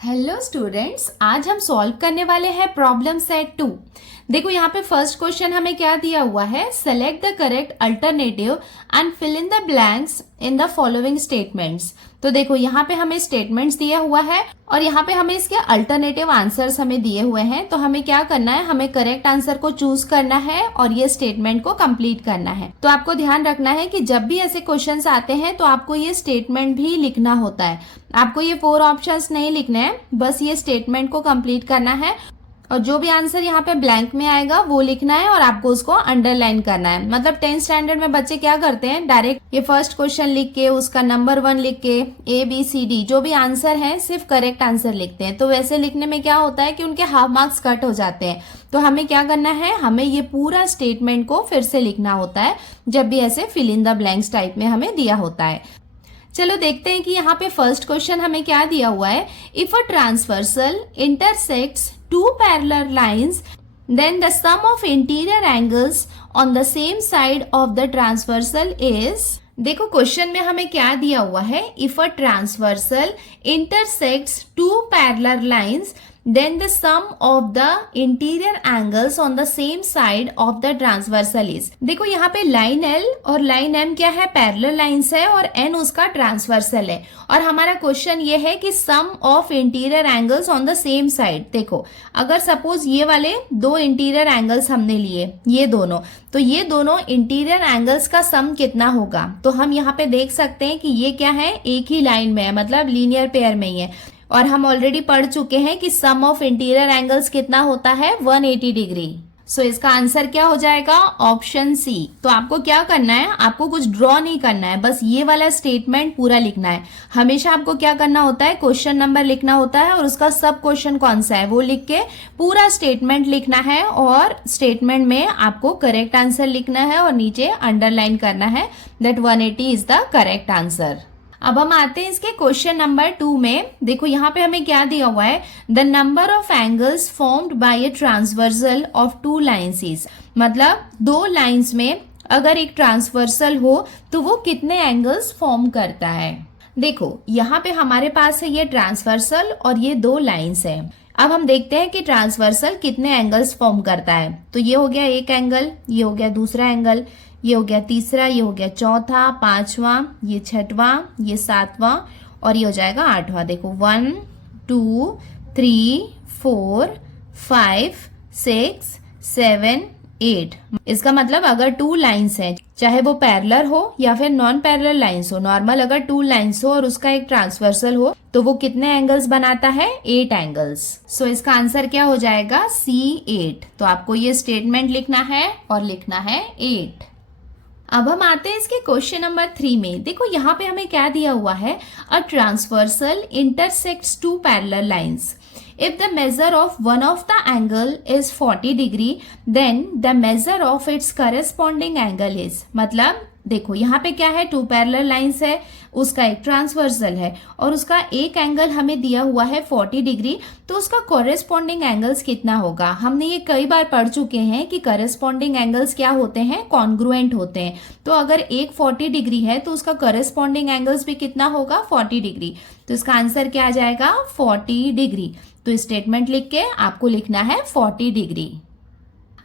Hello students, आज हम solve करने वाले हैं प्रॉब्लम सेट 2। देखो यहाँ पे फर्स्ट क्वेश्चन हमें क्या दिया हुआ है, select the correct alternative and fill in the blanks in the following statements. तो देखो यहाँ पे हमें स्टेटमेंट्स दिया हुआ है और यहाँ पे हमें इसके अल्टरनेटिव आंसर्स हमें दिए हुए हैं। तो हमें क्या करना है, हमें करेक्ट आंसर को चूज करना है और ये स्टेटमेंट को कंप्लीट करना है। तो आपको ध्यान रखना है कि जब भी ऐसे क्वेश्चंस आते हैं तो आपको ये स्टेटमेंट भी लिखना होता है। आपको ये 4 ऑप्शंस नहीं लिखने हैं, बस ये स्टेटमेंट को कंप्लीट करना है और जो भी आंसर यहाँ पे ब्लैंक में आएगा वो लिखना है और आपको उसको अंडरलाइन करना है। मतलब 10th स्टैंडर्ड में बच्चे क्या करते हैं, डायरेक्ट ये फर्स्ट क्वेश्चन लिख के उसका नंबर 1 लिख के ABCD जो भी आंसर है सिर्फ करेक्ट आंसर लिखते हैं। तो वैसे लिखने में क्या होता है कि उनके हाफ मार्क्स कट हो जाते हैं। तो हमें क्या करना है, हमें ये पूरा स्टेटमेंट को फिर से लिखना होता है जब भी ऐसे fill in the blanks type में हमें दिया होता है। चलो देखते हैं कि यहाँ पे फर्स्ट क्वेश्चन हमें क्या दिया हुआ है। If a transversal intersects two parallel lines, then the sum of interior angles on the same side of the transversal is। देखो क्वेश्चन में हमें क्या दिया हुआ है, if a transversal intersects two parallel lines then the sum of the interior angles on the same side of the transversal is। देखो यहाँ पे लाइन L और लाइन M क्या है, पैरेलल लाइंस है और N उसका ट्रांसवर्सल है। और हमारा क्वेश्चन ये है कि sum of interior angles on the same side. देखो अगर सपोज ये वाले 2 इंटीरियर एंगल्स हमने लिए, ये दोनों, तो ये दोनों इंटीरियर एंगल्स का सम कितना होगा। तो हम यहाँ पे देख सकते हैं कि ये क्या है, एक ही लाइन में है, मतलब लीनियर पेयर में ही है। और हम ऑलरेडी पढ़ चुके हैं कि सम ऑफ इंटीरियर एंगल्स कितना होता है, 180 डिग्री। सो इसका आंसर क्या हो जाएगा, ऑप्शन सी। तो आपको क्या करना है, आपको कुछ ड्रॉ नहीं करना है, बस ये वाला स्टेटमेंट पूरा लिखना है। हमेशा आपको क्या करना होता है, क्वेश्चन नंबर लिखना होता है और उसका सब क्वेश्चन कौन सा है वो लिख के पूरा स्टेटमेंट लिखना है और स्टेटमेंट में आपको करेक्ट आंसर लिखना है और नीचे अंडरलाइन करना है that 180 is the correct answer. अब हम आते हैं इसके क्वेश्चन नंबर 2 में। देखो यहाँ पे हमें क्या दिया हुआ है, the number of angles formed by a transversal of 2 lines is. मतलब 2 लाइंस में अगर एक ट्रांसवर्सल हो तो वो कितने एंगल्स फॉर्म करता है। देखो यहाँ पे हमारे पास है ये ट्रांसवर्सल और ये 2 लाइंस है। अब हम देखते हैं कि ट्रांसवर्सल कितने एंगल्स फॉर्म करता है। तो ये हो गया एक एंगल, ये हो गया दूसरा एंगल, ये हो गया तीसरा, ये हो गया चौथा, 5वां, ये 6वां, ये 7वां और ये हो जाएगा 8वां। देखो 1 2 3 4 5 6 7 8। इसका मतलब अगर 2 लाइंस हैं, चाहे वो पैरेलल हो या फिर नॉन पैरेलल लाइंस हो, नॉर्मल अगर 2 लाइंस हो और उसका एक ट्रांसवर्सल हो तो वो कितने एंगल्स बनाता है, 8 एंगल्स। सो इसका आंसर क्या हो जाएगा, C8। तो आपको ये स्टेटमेंट लिखना है और लिखना है 8। अब हम आते हैं इसके क्वेश्चन नंबर 3 में। देखो यहाँ पे हमें क्या दिया हुआ है, अ transversal intersects 2 parallel lines. If the measure of one of the angle is 40 degree, then the measure of its corresponding angle is। मतलब देखो यहाँ पे क्या है, 2 पैरेलल लाइंस है, उसका एक ट्रांसवर्सल है और उसका एक एंगल हमें दिया हुआ है 40 डिग्री। तो उसका कॉरेस्पॉन्डिंग एंगल्स कितना होगा। हमने ये कई बार पढ़ चुके हैं कि कॉरेस्पॉन्डिंग एंगल्स क्या होते हैं, कॉन्ग्रुएंट होते हैं। तो अगर एक 40 डिग्री है तो उसका कॉरेस्पॉन्डिंग एंगल्स भी कितना होगा, 40 डिग्री। तो इसका आंसर क्या आ जाएगा, 40 डिग्री। तो स्टेटमेंट लिख के आपको लिखना है 40 डिग्री।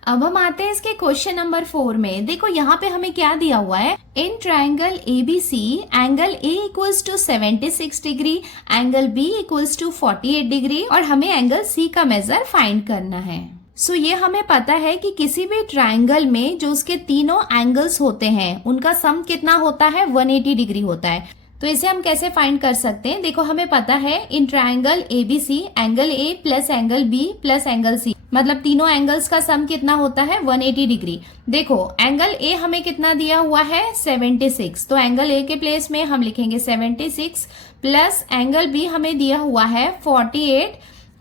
अब हम आते हैं इसके क्वेश्चन नंबर 4 में। देखो यहाँ पे हमें क्या दिया हुआ है, in triangle ABC angle A equals to 76 degree, angle B equals to 48 degree और हमें एंगल C का मेजर फाइंड करना है। सो ये हमें पता है कि किसी भी ट्राइंगल में जो उसके तीनों एंगल्स होते हैं उनका सम कितना होता है, 180 डिग्री होता है। तो इसे हम कैसे फाइंड कर सकते हैं, देखो हमें पता है in triangle ABC angle A plus angle B plus angle C, मतलब तीनों एंगल्स का सम कितना होता है, 180 डिग्री। देखो एंगल A हमें कितना दिया हुआ है, 76। तो एंगल A के प्लेस में हम लिखेंगे 76 प्लस एंगल B हमें दिया हुआ है 48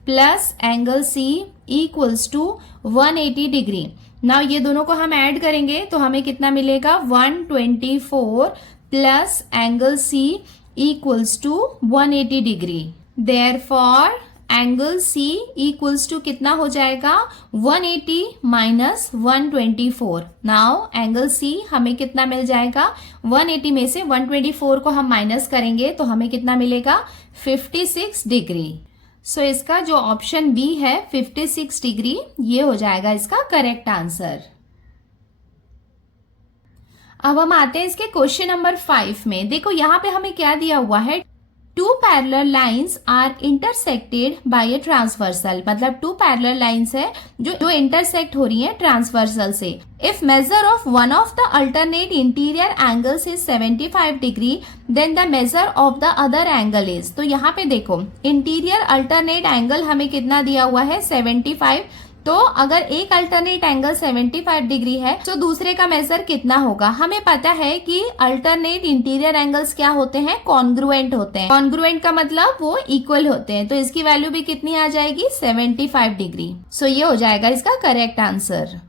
plus angle C equals to 180 degree. Now ये दोनों को हम ऐड करेंगे तो हमें कितना मिलेगा, 124 plus angle C equals to 180 degree. Therefore angle C equals to कितना हो जाएगा, 180 माइनस 124। नाउ एंगल C हमें कितना मिल जाएगा, 180 में से 124 को हम माइनस करेंगे तो हमें कितना मिलेगा, 56 डिग्री। सो इसका जो ऑप्शन बी है 56 डिग्री, ये हो जाएगा इसका करेक्ट आंसर। अब हम आते हैं इसके क्वेश्चन नंबर 5 में। देखो यहाँ पे हमें क्या दिया हुआ है, two parallel lines are intersected by a transversal, मतलब टू पैरेलल लाइंस है जो इंटरसेक्ट हो रही है ट्रांसवर्सल से। If measure of one of the alternate interior angles is 75 degree, then the measure of the other angle is. तो यहाँ पे देखो इंटीरियर अल्टरनेट एंगल हमें कितना दिया हुआ है 75, तो अगर एक अल्टरनेट एंगल 75 डिग्री है तो दूसरे का मेजर कितना होगा। हमें पता है कि अल्टरनेट इंटीरियर एंगल्स क्या होते हैं, कॉन्ग्रुएंट होते हैं। कॉन्ग्रुएंट का मतलब वो इक्वल होते हैं, तो इसकी वैल्यू भी कितनी आ जाएगी 75 डिग्री। सो ये हो जाएगा इसका करेक्ट आंसर।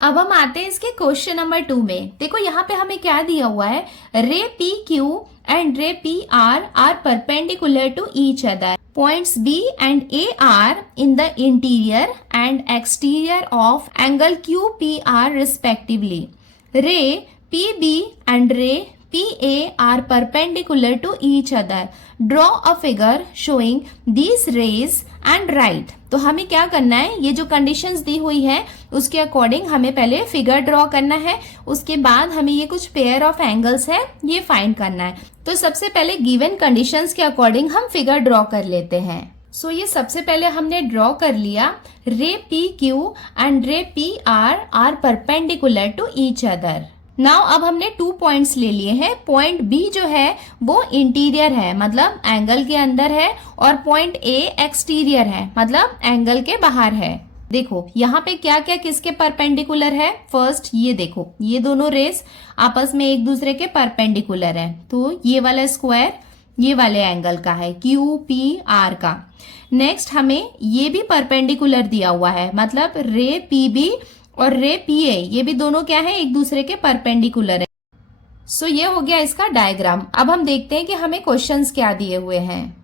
अब हम आते हैं इसके क्वेश्चन नंबर 2 में। देखो यहाँ पे हमें क्या दिया हुआ है, ray P Q and ray P R perpendicular to each other. Points B and A are in the interior and exterior of angle QPR respectively. Ray PB and ray PA are perpendicular to each other. Draw a figure showing these rays and write. तो हमें क्या करना है, ये जो conditions दी हुई है उसके अकॉर्डिंग हमें पहले फिगर ड्रॉ करना है, उसके बाद हमें ये कुछ पेयर ऑफ एंगल्स है ये फाइंड करना है। तो सबसे पहले गिवन कंडीशंस के अकॉर्डिंग हम फिगर ड्रॉ कर लेते हैं। सो ये सबसे पहले हमने ड्रॉ कर लिया, ray P Q and ray P R perpendicular to each other. Now अब हमने 2 पॉइंट्स ले लिए हैं। पॉइंट बी जो है वो इंटीरियर है, मतलब एंगल के अंदर है, और पॉइंट ए एक्सटीरियर है, मतलब एंगल के बाहर है। देखो यहाँ पे क्या क्या किसके परपेंडिकुलर है, फर्स्ट ये देखो, ये दोनों रेस आपस में एक दूसरे के परपेंडिकुलर है, तो ये वाला स्क्वायर ये वाले एंगल का है क्यू पी आर का। नेक्स्ट हमें ये भी परपेंडिकुलर दिया हुआ है, मतलब रे पी बी और रे पी ए, ये भी दोनों क्या है एक दूसरे के परपेंडिकुलर है। सो ये हो गया इसका डायग्राम। अब हम देखते हैं कि हमें क्वेश्चंस क्या दिए हुए हैं।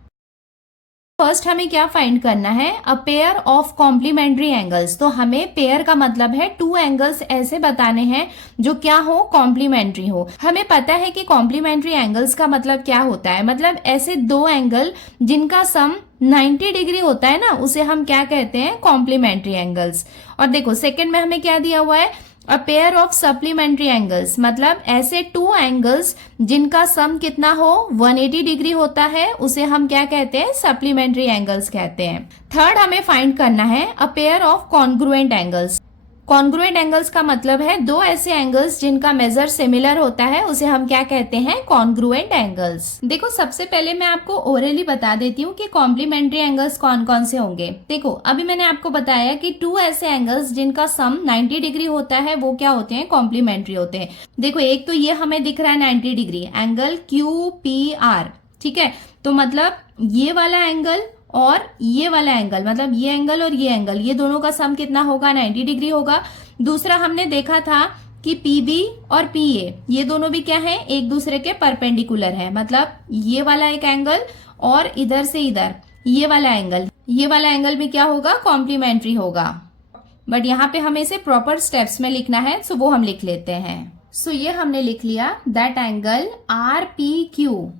फर्स्ट हमें क्या फाइंड करना है, a pair of complementary angles. तो हमें पेयर का मतलब है 2 एंगल्स ऐसे बताने हैं जो क्या हो, कॉम्प्लीमेंट्री हो। हमें पता है कि कॉम्प्लीमेंट्री एंगल्स का मतलब क्या होता है, मतलब ऐसे 2 एंगल जिनका सम 90 डिग्री होता है ना, उसे हम क्या कहते हैं, कॉम्प्लीमेंट्री एंगल्स। और देखो सेकंड में हमें क्या दिया हुआ है, a pair of supplementary angles, मतलब ऐसे 2 एंगल्स जिनका सम कितना हो 180 डिग्री होता है, उसे हम क्या कहते हैं, सप्लीमेंट्री एंगल्स कहते हैं। थर्ड हमें फाइंड करना है a pair of congruent angles. Congruent angles का मतलब है 2 ऐसे एंगल्स जिनका मेजर सिमिलर होता है, उसे हम क्या कहते हैं, कॉन्ग्रुएंट एंगल्स। देखो सबसे पहले मैं आपको ओरली बता देती हूँ कि कॉम्प्लीमेंट्री एंगल्स कौन कौन से होंगे। देखो अभी मैंने आपको बताया कि 2 ऐसे एंगल्स जिनका सम 90 डिग्री होता है वो क्या होते हैं, कॉम्प्लीमेंट्री होते हैं। देखो एक तो ये हमें दिख रहा है 90 degree angle Q P R, ठीक है, तो मतलब ये वाला एंगल और ये वाला एंगल, मतलब ये एंगल और ये एंगल, ये दोनों का सम कितना होगा, 90 डिग्री होगा। दूसरा हमने देखा था कि PB और PA ये दोनों भी क्या है, एक दूसरे के परपेंडिकुलर है, मतलब ये वाला एक एंगल और इधर से इधर ये वाला एंगल, ये वाला एंगल भी क्या होगा, कॉम्प्लीमेंट्री होगा। बट यहाँ पे हमें इसे प्रॉपर स्टेप्स में लिखना है, सो वो हम लिख लेते हैं। सो ये हमने लिख लिया, that angle R P Q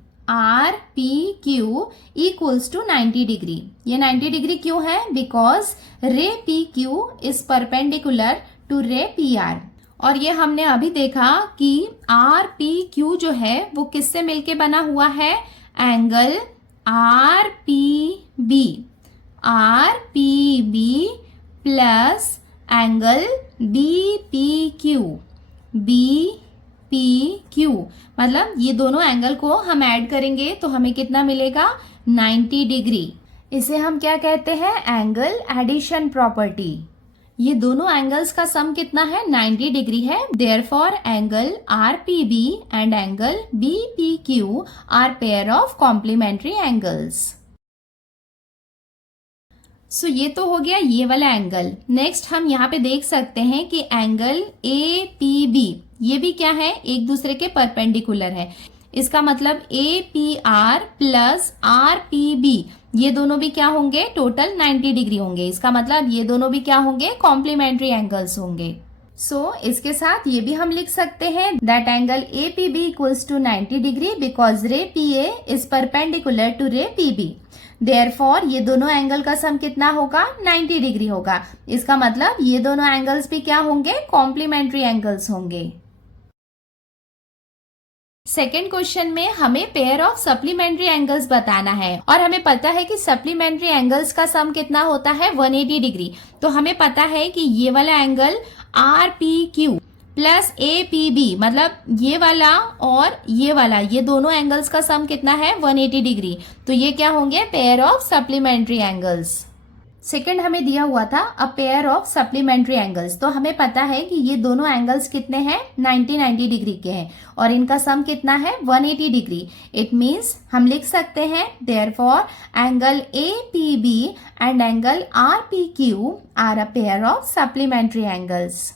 equals to 90 degree. ये 90 डिग्री क्यों है, because ray P Q is perpendicular to ray P R. और ये हमने अभी देखा कि आर पी क्यू जो है वो किससे मिलके बना हुआ है, angle R P B plus angle B P Q, मतलब ये दोनों एंगल को हम ऐड करेंगे तो हमें कितना मिलेगा, 90 डिग्री। इसे हम क्या कहते हैं, एंगल एडिशन प्रॉपर्टी। ये दोनों एंगल्स का सम कितना है, 90 डिग्री है। Therefore angle R P B and angle B P Q are pair of complementary angles. So ये तो हो गया ये वाला एंगल। नेक्स्ट हम यहाँ पे देख सकते हैं कि एंगल ए पी बी ये भी क्या है, एक दूसरे के परपेंडिकुलर है। इसका मतलब A P R plus R P B ये दोनों भी क्या होंगे, टोटल 90 डिग्री होंगे। इसका मतलब ये दोनों भी क्या होंगे, कॉम्प्लीमेंट्री एंगल्स होंगे। सो इसके साथ ये भी हम लिख सकते हैं, that angle A P B equals to 90 degree because ray P A is perpendicular to ray P B. Therefore ये दोनों एंगल का सम कितना होगा, 90 डिग्री होगा। इसका मतलब ये दोनों एंगल्स भी क्या होंगे, कॉम्प्लीमेंट्री एंगल्स होंगे। सेकेंड क्वेश्चन में हमें पेयर ऑफ सप्लीमेंट्री एंगल्स बताना है और हमें पता है कि सप्लीमेंट्री एंगल्स का सम कितना होता है, 180 डिग्री। तो हमें पता है कि ये वाला एंगल RPQ प्लस APB, मतलब ये वाला और ये वाला, ये दोनों एंगल्स का सम कितना है, 180 डिग्री। तो ये क्या होंगे, pair of supplementary angles. Second हमें दिया हुआ था अ पेयर ऑफ सप्लीमेंट्री एंगल्स। तो हमें पता है कि ये दोनों एंगल्स कितने हैं, 90 डिग्री के हैं और इनका सम कितना है, 180 डिग्री। इट मीन्स हम लिख सकते हैं therefore angle APB and angle RPQ are a pair of supplementary angles.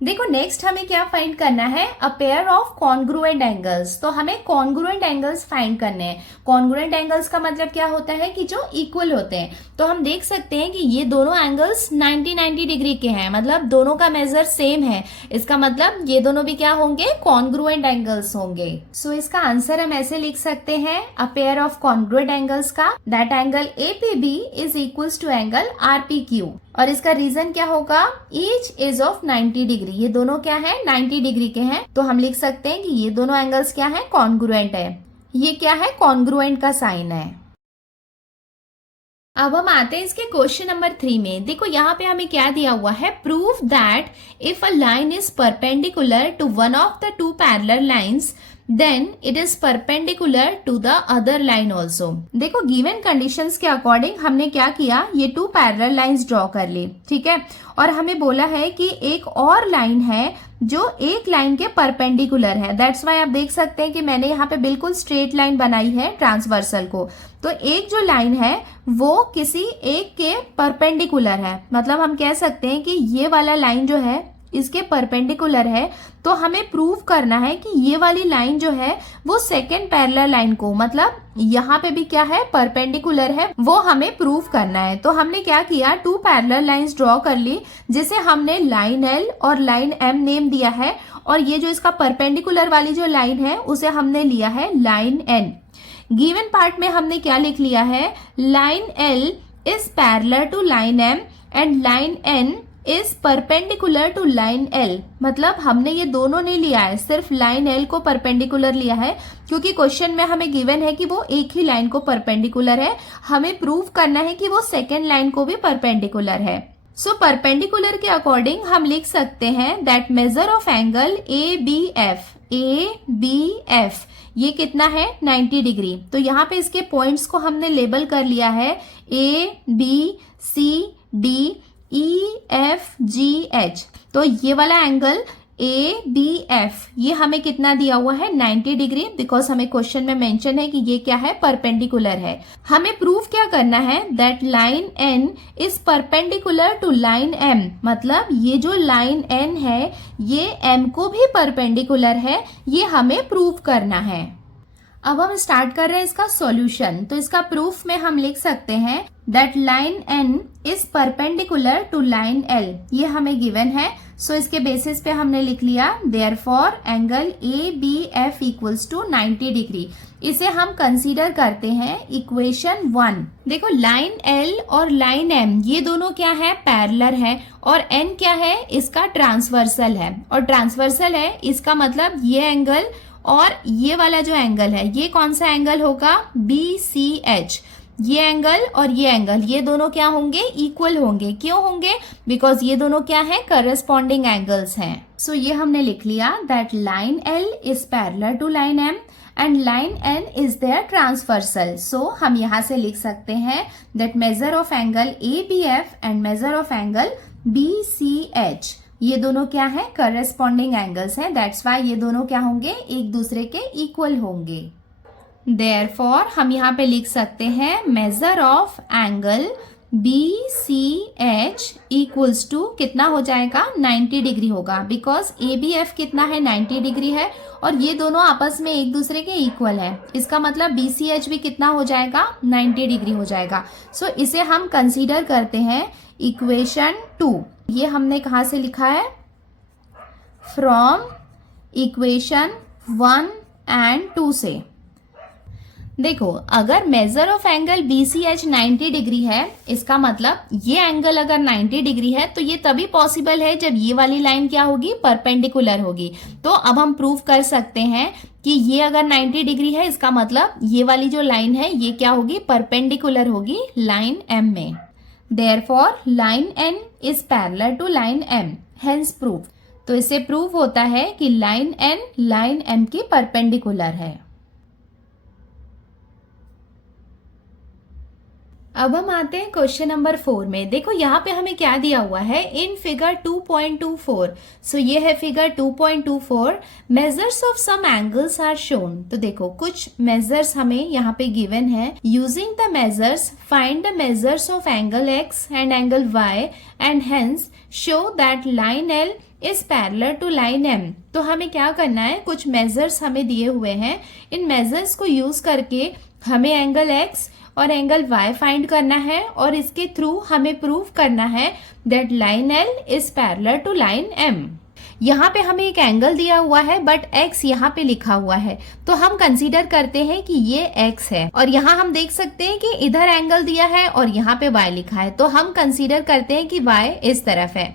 देखो नेक्स्ट हमें क्या फाइंड करना है, a pair of congruent angles. तो हमें कॉन्ग्रुएंट एंगल्स फाइंड करने हैं। कॉन्ग्रुएंट एंगल्स का मतलब क्या होता है कि जो इक्वल होते हैं। तो हम देख सकते हैं कि ये दोनों एंगल्स 90 डिग्री के हैं, मतलब दोनों का मेजर सेम है। इसका मतलब ये दोनों भी क्या होंगे, कॉन्ग्रुएंट एंगल्स होंगे। सो इसका आंसर हम ऐसे लिख सकते हैं, a pair of congruent angles का that angle APB is equals to angle RPQ। और इसका रीजन क्या होगा, ईच इज ऑफ 90 डिग्री। ये दोनों क्या है, 90 डिग्री के हैं। तो हम लिख सकते हैं कि ये दोनों एंगल्स क्या है, कॉन्ग्रुएंट है। ये क्या है, कॉन्ग्रुएंट का साइन है। अब हम आते हैं इसके क्वेश्चन नंबर 3 में। देखो यहाँ पे हमें क्या दिया हुआ है, prove that if a line is perpendicular to one of the two parallel lines then it is perpendicular to the other line also. देखो गिवन कंडीशंस के अकॉर्डिंग हमने क्या किया, ये टू पैरेलल लाइंस ड्रॉ कर ली, ठीक है। और हमें बोला है कि एक और लाइन है जो एक लाइन के परपेंडिकुलर है। दैट्स वाई आप देख सकते हैं कि मैंने यहाँ पे बिल्कुल स्ट्रेट लाइन बनाई है ट्रांसवर्सल को। तो एक जो लाइन है वो किसी एक के परपेंडिकुलर है, मतलब हम कह सकते हैं कि ये वाला लाइन जो है इसके परपेंडिकुलर है। तो हमें प्रूव करना है कि ये वाली लाइन जो है वो सेकेंड पैरेलल लाइन को, मतलब यहाँ पे भी क्या है, परपेंडिकुलर है, वो हमें प्रूव करना है। तो हमने क्या किया, टू पैरेलल लाइंस ड्रॉ कर ली जिसे हमने लाइन L और लाइन M नेम दिया है। और ये जो इसका परपेंडिकुलर वाली जो लाइन है उसे हमने लिया है लाइन N। गिवन पार्ट में हमने क्या लिख लिया है, line L is parallel to line M and line N is perpendicular to line L। मतलब हमने ये दोनों नहीं लिया है, सिर्फ लाइन L को परपेंडिकुलर लिया है, क्योंकि क्वेश्चन में हमें गिवन है कि वो एक ही लाइन को परपेंडिकुलर है। हमें प्रूव करना है कि वो सेकेंड लाइन को भी परपेंडिकुलर है। सो परपेंडिकुलर के अकॉर्डिंग हम लिख सकते हैं that measure of angle ABF ये कितना है, 90 डिग्री। तो यहाँ पे इसके पॉइंट्स को हमने लेबल कर लिया है ABCD EFGH। तो ये वाला एंगल ABF ये हमें कितना दिया हुआ है, 90 डिग्री, बिकॉज हमें क्वेश्चन में मेंशन है कि ये क्या है, परपेंडिकुलर है। हमें प्रूफ क्या करना है, that line N is perpendicular to line M। मतलब ये जो लाइन N है ये M को भी परपेंडिकुलर है, ये हमें प्रूव करना है। अब हम स्टार्ट कर रहे हैं इसका सॉल्यूशन। तो इसका प्रूफ में हम लिख सकते हैं that line N is perpendicular to line L। ये हमें गिवन है। सो इसके बेसिस पे हमने लिख लिया therefore angle ABF equals to 90 degree. इसे हम कंसीडर करते हैं इक्वेशन 1। देखो लाइन L और लाइन M ये दोनों क्या है, पैरेलल है, और N क्या है, इसका ट्रांसवर्सल है। और ट्रांसवर्सल है इसका मतलब ये एंगल और ये वाला जो एंगल है ये कौन सा एंगल होगा, BCH। ये एंगल और ये एंगल ये दोनों क्या होंगे, इक्वल होंगे। क्यों होंगे, बिकॉज ये दोनों क्या है, करस्पॉन्डिंग एंगल्स हैं। सो ये हमने लिख लिया that line L is parallel to line M and line N is their transversal. So हम यहाँ से लिख सकते हैं that measure of angle ABF and measure of angle BCH ये दोनों क्या है, करस्पॉन्डिंग एंगल्स हैं। दैट्स वाई ये दोनों क्या होंगे, एक दूसरे के इक्वल होंगे। देयरफॉर हम यहाँ पे लिख सकते हैं measure of angle BCH equals to कितना हो जाएगा, 90 डिग्री होगा, बिकॉज ABF कितना है, 90 डिग्री है और ये दोनों आपस में एक दूसरे के इक्वल है। इसका मतलब BCH भी कितना हो जाएगा, 90 डिग्री हो जाएगा। सो इसे हम कंसीडर करते हैं इक्वेशन 2। ये हमने कहाँ से लिखा है, फ्रॉम इक्वेशन 1 एंड 2 से। देखो, अगर major of angle BCH 90 degree है, इसका मतलब ये एंगल अगर 90 डिग्री है तो ये तभी पॉसिबल है जब ये वाली लाइन क्या होगी, परपेंडिकुलर होगी। तो अब हम प्रूव कर सकते हैं कि ये अगर 90 डिग्री है, इसका मतलब ये वाली जो लाइन है ये क्या होगी, परपेंडिकुलर होगी लाइन M में। Therefore line N is parallel to line M, hence prove. तो इससे प्रूव होता है कि लाइन N लाइन M की परपेंडिकुलर है। अब हम आते हैं क्वेश्चन नंबर 4 में। देखो यहाँ पे हमें क्या दिया हुआ है, इन फिगर 2.24। सो ये है figure 2.24। Measures of some angles are shown. तो देखो कुछ मेजर्स हमें यहाँ पे गिवन है। Using the measures find the measures of angle x and angle y and hence show that line L is parallel to line M। तो हमें क्या करना है, कुछ मेजर्स हमें दिए हुए हैं, इन मेजर्स को यूज करके हमें एंगल x और एंगल y फाइंड करना है और इसके थ्रू हमें प्रूव करना है that line L is parallel to line M। यहाँ पे हमें एक एंगल दिया हुआ है बट x यहाँ पे लिखा हुआ है, तो हम कंसीडर करते हैं कि ये x है। और यहाँ हम देख सकते हैं कि इधर एंगल दिया है और यहाँ पे y लिखा है, तो हम कंसीडर करते हैं कि y इस तरफ है।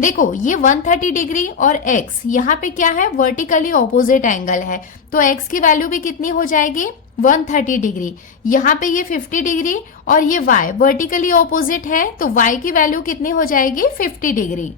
देखो ये 130 डिग्री और x यहाँ पे क्या है, वर्टिकली ऑपोजिट एंगल है, तो x की वैल्यू भी कितनी हो जाएगी, 130 डिग्री। यहाँ पे ये 50 डिग्री और ये y वर्टिकली ऑपोजिट है, तो y की वैल्यू कितनी हो जाएगी, 50 डिग्री।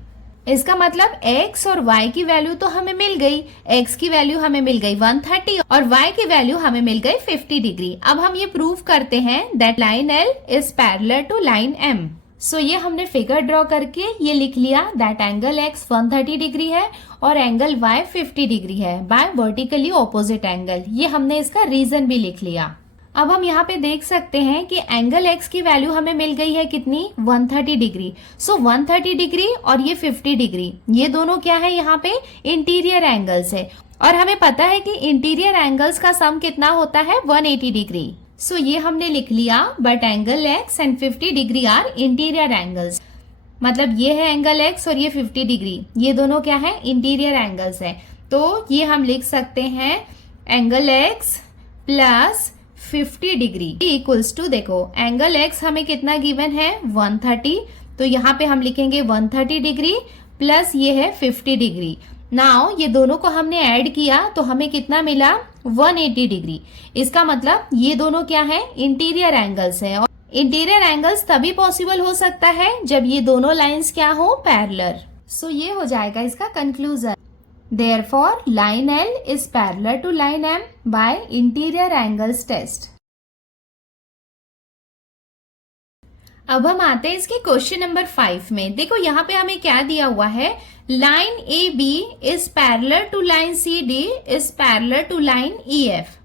इसका मतलब x और y की वैल्यू तो हमें मिल गई, x की वैल्यू हमें मिल गई 130 और y की वैल्यू हमें मिल गई 50 डिग्री। अब हम ये प्रूव करते हैं that line L is parallel to line M। So ये हमने फिगर ड्रॉ करके ये लिख लिया दैट एंगल x 130 डिग्री है और एंगल y 50 डिग्री है बाय वर्टिकली ऑपोजिट एंगल। ये हमने इसका रीजन भी लिख लिया। अब हम यहाँ पे देख सकते हैं कि एंगल x की वैल्यू हमें मिल गई है कितनी, 130 डिग्री। सो 130 डिग्री और ये 50 डिग्री, ये दोनों क्या है, यहाँ पे इंटीरियर एंगल्स है और हमें पता है कि इंटीरियर एंगल्स का सम कितना होता है, 180 डिग्री। सो ये हमने लिख लिया, but angle x and 50 degree are interior angles. मतलब ये है एंगल x और ये 50 डिग्री, ये दोनों क्या है, इंटीरियर एंगल्स है। तो ये हम लिख सकते हैं angle x plus 50 degree equals to, देखो एंगल x हमें कितना गिवन है, 130, तो यहाँ पे हम लिखेंगे 130 डिग्री प्लस ये है 50 डिग्री। नाउ ये दोनों को हमने ऐड किया तो हमें कितना मिला, 180 डिग्री। इसका मतलब ये दोनों क्या है, इंटीरियर एंगल्स है। और इंटीरियर एंगल्स तभी पॉसिबल हो सकता है जब ये दोनों लाइंस क्या हो, पैरेलल। सो ये हो जाएगा इसका conclusion. Therefore, line L is parallel to line M by interior angles test. अब हम आते हैं इसके क्वेश्चन नंबर 5 में। देखो यहाँ पे हमें क्या दिया हुआ है, line AB is parallel to line CD is parallel to line EF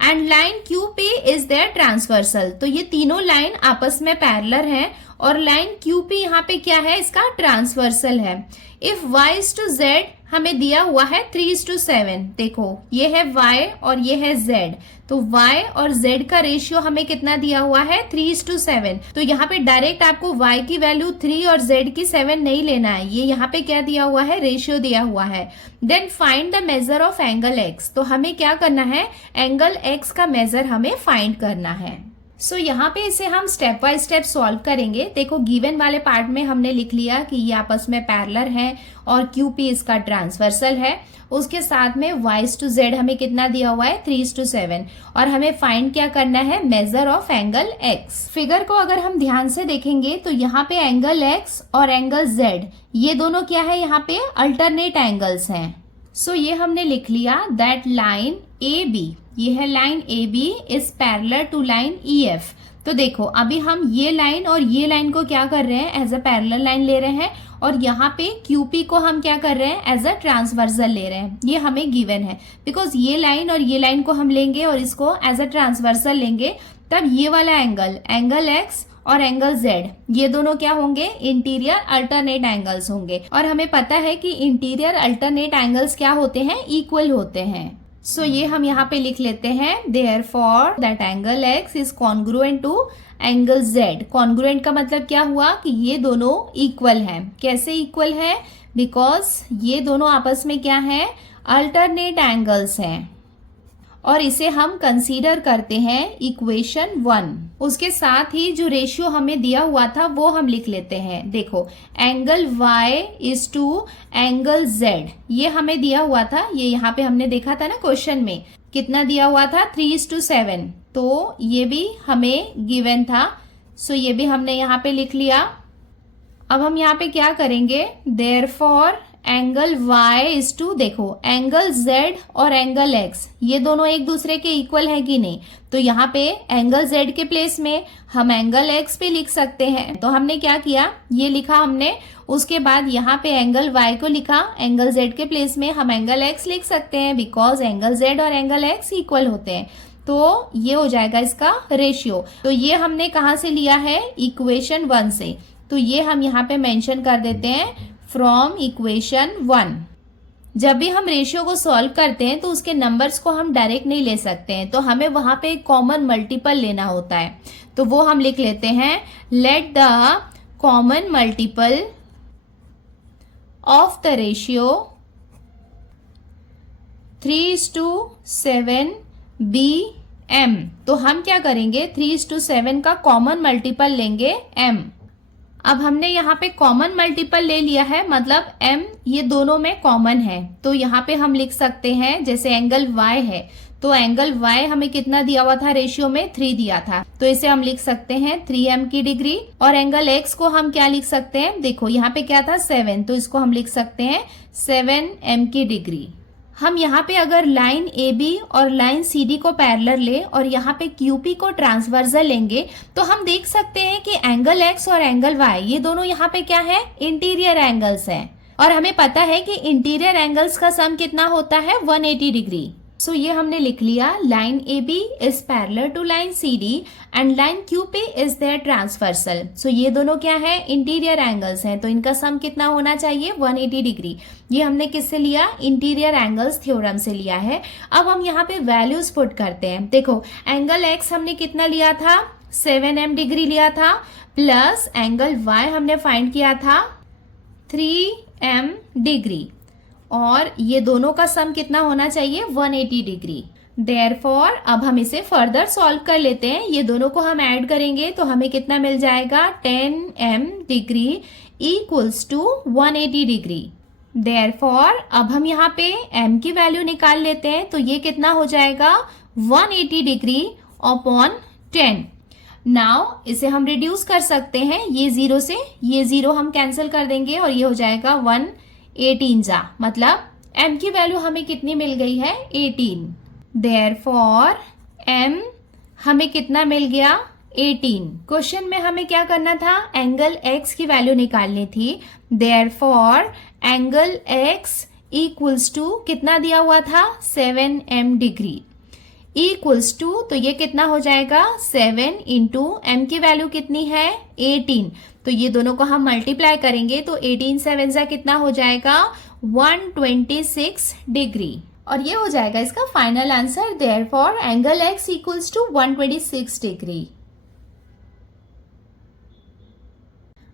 and line QP is their transversal। तो ये तीनों लाइन आपस में पैरेलल हैं और लाइन QP यहाँ पे क्या है, इसका ट्रांसवर्सल है। If y is to z हमें दिया हुआ है 3:7। देखो ये है y और ये है z, तो y और z का रेशियो हमें कितना दिया हुआ है, 3:7। तो यहाँ पे डायरेक्ट आपको y की वैल्यू 3 और z की 7 नहीं लेना है, ये यहाँ पे क्या दिया हुआ है, रेशियो दिया हुआ है। Then find the measure of angle x। तो हमें क्या करना है, एंगल x का मेजर हमें फाइंड करना है। सो यहाँ पे इसे हम स्टेप बाय स्टेप सॉल्व करेंगे। देखो गिवन वाले पार्ट में हमने लिख लिया कि ये आपस में पैरेलल है और QP इसका ट्रांसवर्सल है। उसके साथ में y/z हमें कितना दिया हुआ है, 3:7 और हमें फाइंड क्या करना है, major of angle x। Figure को अगर हम ध्यान से देखेंगे तो यहाँ पे एंगल x और एंगल z ये दोनों क्या है, यहाँ पे अल्टरनेट एंगल्स हैं। सो ये हमने लिख लिया दैट लाइन AB, ये है line AB is parallel to line EF। तो देखो अभी हम ये लाइन और ये लाइन को क्या कर रहे हैं, एज अ पैरेलल लाइन ले रहे हैं और यहाँ पे QP को हम क्या कर रहे हैं, एज अ ट्रांसवर्सल ले रहे हैं। ये हमें गिवन है बिकॉज ये लाइन और ये लाइन को हम लेंगे और इसको एज अ ट्रांसवर्सल लेंगे, तब ये वाला एंगल x और एंगल z ये दोनों क्या होंगे, इंटीरियर अल्टरनेट एंगल्स होंगे। और हमें पता है कि इंटीरियर अल्टरनेट एंगल्स क्या होते हैं, इक्वल होते हैं। सो ये हम यहाँ पे लिख लेते हैं, therefore that angle x is congruent to angle z। Congruent का मतलब क्या हुआ कि ये दोनों इक्वल हैं। कैसे इक्वल है, बिकॉज ये दोनों आपस में क्या है, अल्टरनेट एंगल्स हैं। और इसे हम कंसीडर करते हैं इक्वेशन 1। उसके साथ ही जो रेशियो हमें दिया हुआ था वो हम लिख लेते हैं। देखो angle y is to angle z, ये हमें दिया हुआ था, ये यहाँ पे हमने देखा था ना क्वेश्चन में कितना दिया हुआ था 3:7, तो ये भी हमें गिवन था, सो ये भी हमने यहाँ पे लिख लिया। अब हम यहाँ पे क्या करेंगे, therefore angle y is to, देखो एंगल z और एंगल x ये दोनों एक दूसरे के इक्वल है कि नहीं, तो यहाँ पे एंगल z के प्लेस में हम एंगल x पे लिख सकते हैं। तो हमने क्या किया, ये लिखा हमने, उसके बाद यहाँ पे एंगल y को लिखा, एंगल z के प्लेस में हम एंगल x लिख सकते हैं बिकॉज एंगल z और एंगल x इक्वल होते हैं। तो ये हो जाएगा इसका रेशियो। तो ये हमने कहाँ से लिया है, इक्वेशन 1 से, तो ये हम यहाँ पे मेंशन कर देते हैं फ्रॉम इक्वेशन 1। जब भी हम रेशियो को सॉल्व करते हैं तो उसके नंबर्स को हम डायरेक्ट नहीं ले सकते हैं, तो हमें वहां पे एक कॉमन मल्टीपल लेना होता है, तो वो हम लिख लेते हैं let the common multiple of the ratio 3:7 be m। तो हम क्या करेंगे, 3:7 का कॉमन मल्टीपल लेंगे m। अब हमने यहाँ पे कॉमन मल्टीपल ले लिया है, मतलब m ये दोनों में कॉमन है, तो यहाँ पे हम लिख सकते हैं जैसे एंगल y है, तो एंगल y हमें कितना दिया हुआ था रेशियो में, 3 दिया था, तो इसे हम लिख सकते हैं 3m की डिग्री। और एंगल x को हम क्या लिख सकते हैं, देखो यहाँ पे क्या था 7, तो इसको हम लिख सकते हैं 7m की डिग्री। हम यहाँ पे अगर लाइन AB और लाइन CD को पैरेलल ले और यहाँ पे QP को ट्रांसवर्सल लेंगे तो हम देख सकते हैं कि एंगल X और एंगल Y ये दोनों यहाँ पे क्या है, इंटीरियर एंगल्स हैं, और हमें पता है कि इंटीरियर एंगल्स का सम कितना होता है 180 डिग्री। सो ये हमने लिख लिया, line AB is parallel to line CD and line QP is their transversal. So ये दोनों क्या है, इंटीरियर एंगल्स हैं, तो इनका सम कितना होना चाहिए 180 डिग्री। ये हमने किससे लिया, इंटीरियर एंगल्स थ्योरम से लिया है। अब हम यहाँ पे वैल्यूज पुट करते हैं। देखो एंगल X हमने कितना लिया था, 7m डिग्री लिया था, प्लस एंगल Y हमने फाइंड किया था 3m डिग्री, और ये दोनों का सम कितना होना चाहिए 180 डिग्री। देयरफॉर अब हम इसे फर्दर सॉल्व कर लेते हैं, ये दोनों को हम ऐड करेंगे तो हमें कितना मिल जाएगा, 10m degree equals to 180 degree. Therefore अब हम यहाँ पे m की वैल्यू निकाल लेते हैं, तो ये कितना हो जाएगा 180 डिग्री अपॉन 10। नाउ इसे हम रिड्यूस कर सकते हैं, ये 0 से ये 0 हम कैंसिल कर देंगे और ये हो जाएगा 118 जा, मतलब m की वैल्यू हमें कितनी मिल गई है 18। देयरफॉर m हमें कितना मिल गया 18। क्वेश्चन में हमें क्या करना था, एंगल x की वैल्यू निकालनी थी। Therefore angle x equals to कितना दिया हुआ था 7m डिग्री इक्वल्स टू, तो ये कितना हो जाएगा 7 इंटू m की वैल्यू कितनी है 18, तो ये दोनों को हम मल्टीप्लाई करेंगे तो 18 7 जा कितना हो जाएगा 126 डिग्री, और ये हो जाएगा इसका final answer. Therefore angle x equals to 126 degree.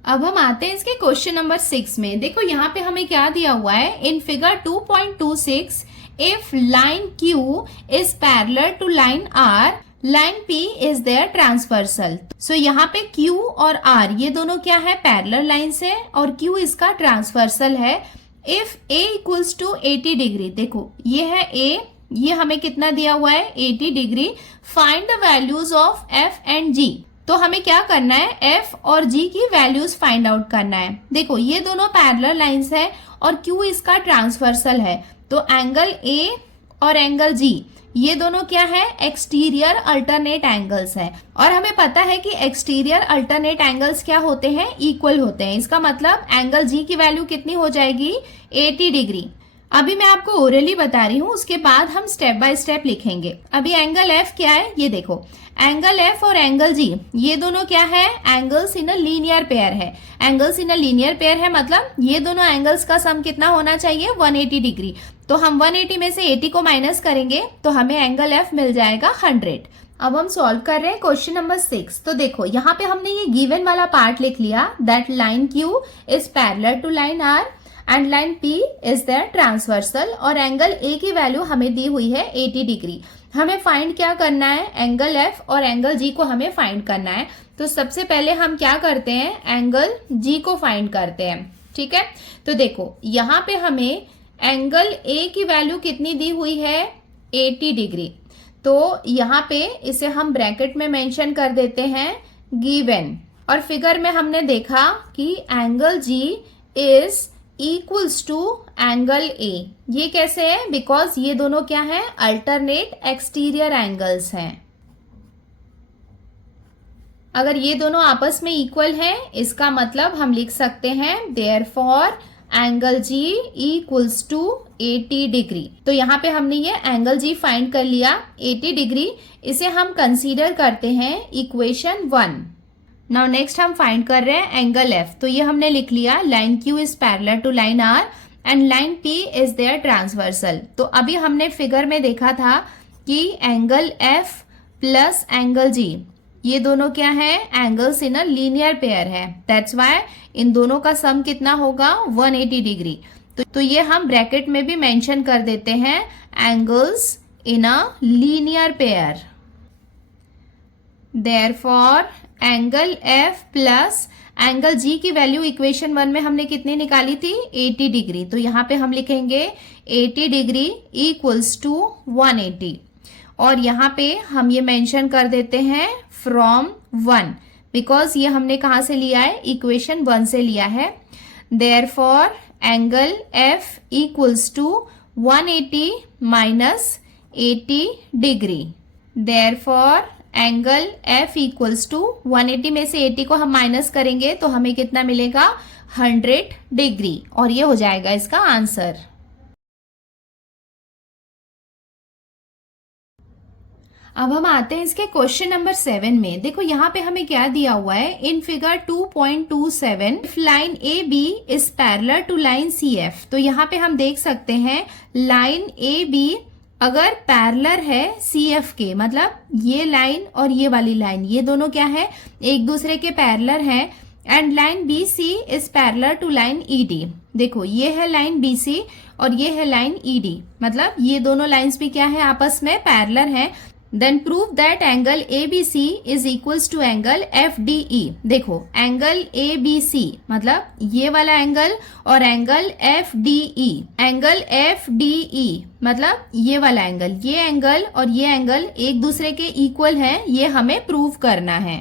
अब हम आते हैं इसके क्वेश्चन नंबर 6 में। देखो यहाँ पे हमें क्या दिया हुआ है, in figure 2.26 if line Q is parallel to line R, line P is their transversal। So यहाँ पे Q और R ये दोनों क्या है, पैरेलल लाइन्स है, और Q इसका ट्रांसवर्सल है। if A equals to 80 degree, देखो ये है A, ये हमें कितना दिया हुआ है 80 degree. Find the values of F and G, तो हमें क्या करना है, F और G की वैल्यूज फाइंड आउट करना है। देखो ये दोनों पैरेलल लाइन्स है और Q इसका ट्रांसवर्सल है, तो एंगल A और एंगल G ये दोनों क्या है, एक्सटीरियर अल्टरनेट एंगल्स हैं, और हमें पता है कि एक्सटीरियर अल्टरनेट एंगल्स क्या होते हैं, इक्वल होते हैं। इसका मतलब एंगल G की वैल्यू कितनी हो जाएगी 80 डिग्री। अभी मैं आपको ओरली बता रही हूँ, उसके बाद हम स्टेप बाय स्टेप लिखेंगे। अभी एंगल F क्या है, ये देखो एंगल F और एंगल G ये दोनों क्या है, angles in a linear pair है। Angles in a linear pair है मतलब ये दोनों एंगल्स का सम कितना होना चाहिए 180 डिग्री। तो हम 180 में से 80 को माइनस करेंगे तो हमें एंगल F मिल जाएगा 100। अब हम सॉल्व कर रहे हैं क्वेश्चन नंबर 6। तो देखो यहाँ पे हमने ये गिवन वाला पार्ट लिख लिया, that line Q is parallel to line R and line P is their transversal, और एंगल A की वैल्यू हमें दी हुई है 80 डिग्री। हमें फाइंड क्या करना है, एंगल एफ और एंगल जी को हमें फाइंड करना है। तो सबसे पहले हम क्या करते हैं, एंगल जी को फाइंड करते हैं। ठीक है, तो देखो यहाँ पे हमें एंगल ए की वैल्यू कितनी दी हुई है, 80 डिग्री। तो यहाँ पे इसे हम ब्रैकेट में मेंशन कर देते हैं गिवन। और फिगर में हमने देखा कि angle G is equals to angle A. ये कैसे है, बिकॉज ये दोनों क्या है, अल्टरनेट एक्सटीरियर एंगल्स हैं। अगर ये दोनों आपस में इक्वल है, इसका मतलब हम लिख सकते हैं therefore angle G equals to 80 degree. तो यहाँ पे हमने ये एंगल जी फाइंड कर लिया 80 डिग्री। इसे हम कंसीडर करते हैं इक्वेशन 1। नाउ नेक्स्ट हम फाइंड कर रहे हैं एंगल एफ। तो ये हमने लिख लिया, line Q is parallel to line R and line P is their transversal. तो अभी हमने फिगर में देखा था कि angle F plus angle G, ये दोनों क्या है, angles in a linear pair है। दैट्स व्हाई इन दोनों का सम कितना होगा, 180 डिग्री। तो ये हम ब्रैकेट में भी मेंशन कर देते हैं, angles in a linear pair. Therefore angle F plus angle जी की वैल्यू इक्वेशन 1 में हमने कितनी निकाली थी, 80 डिग्री। तो यहाँ पे हम लिखेंगे 80 डिग्री इक्वल्स टू 180। और यहाँ पे हम ये मेंशन कर देते हैं फ्रॉम 1, बिकॉज ये हमने कहाँ से लिया है, इक्वेशन 1 से लिया है। Therefore angle F equals to 180 minus 80 degree. Therefore angle F equals to 180 में से 80 को हम माइनस करेंगे तो हमें कितना मिलेगा, 100 डिग्री। और ये हो जाएगा इसका आंसर। अब हम आते हैं इसके क्वेश्चन नंबर 7 में। देखो यहाँ पे हमें क्या दिया हुआ है, in figure 2.27 if line A B is parallel to line C F. तो यहाँ पे हम देख सकते हैं लाइन ए बी अगर पैरेलल है सी एफ के, मतलब ये लाइन और ये वाली लाइन, ये दोनों क्या है, एक दूसरे के पैरेलल है। And line B C is parallel to line E D. देखो ये है लाइन बी सी और ये है लाइन ई डी, मतलब ये दोनों लाइन्स भी क्या है, आपस में पैरेलल है। Then prove that angle A B C is equals to angle F D E. देखो एंगल ए बी सी मतलब ये वाला एंगल और एंगल एफ डी ई, एंगल एफ डी ई मतलब ये वाला एंगल, ये एंगल और ये एंगल एक दूसरे के इक्वल है, ये हमें प्रूव करना है।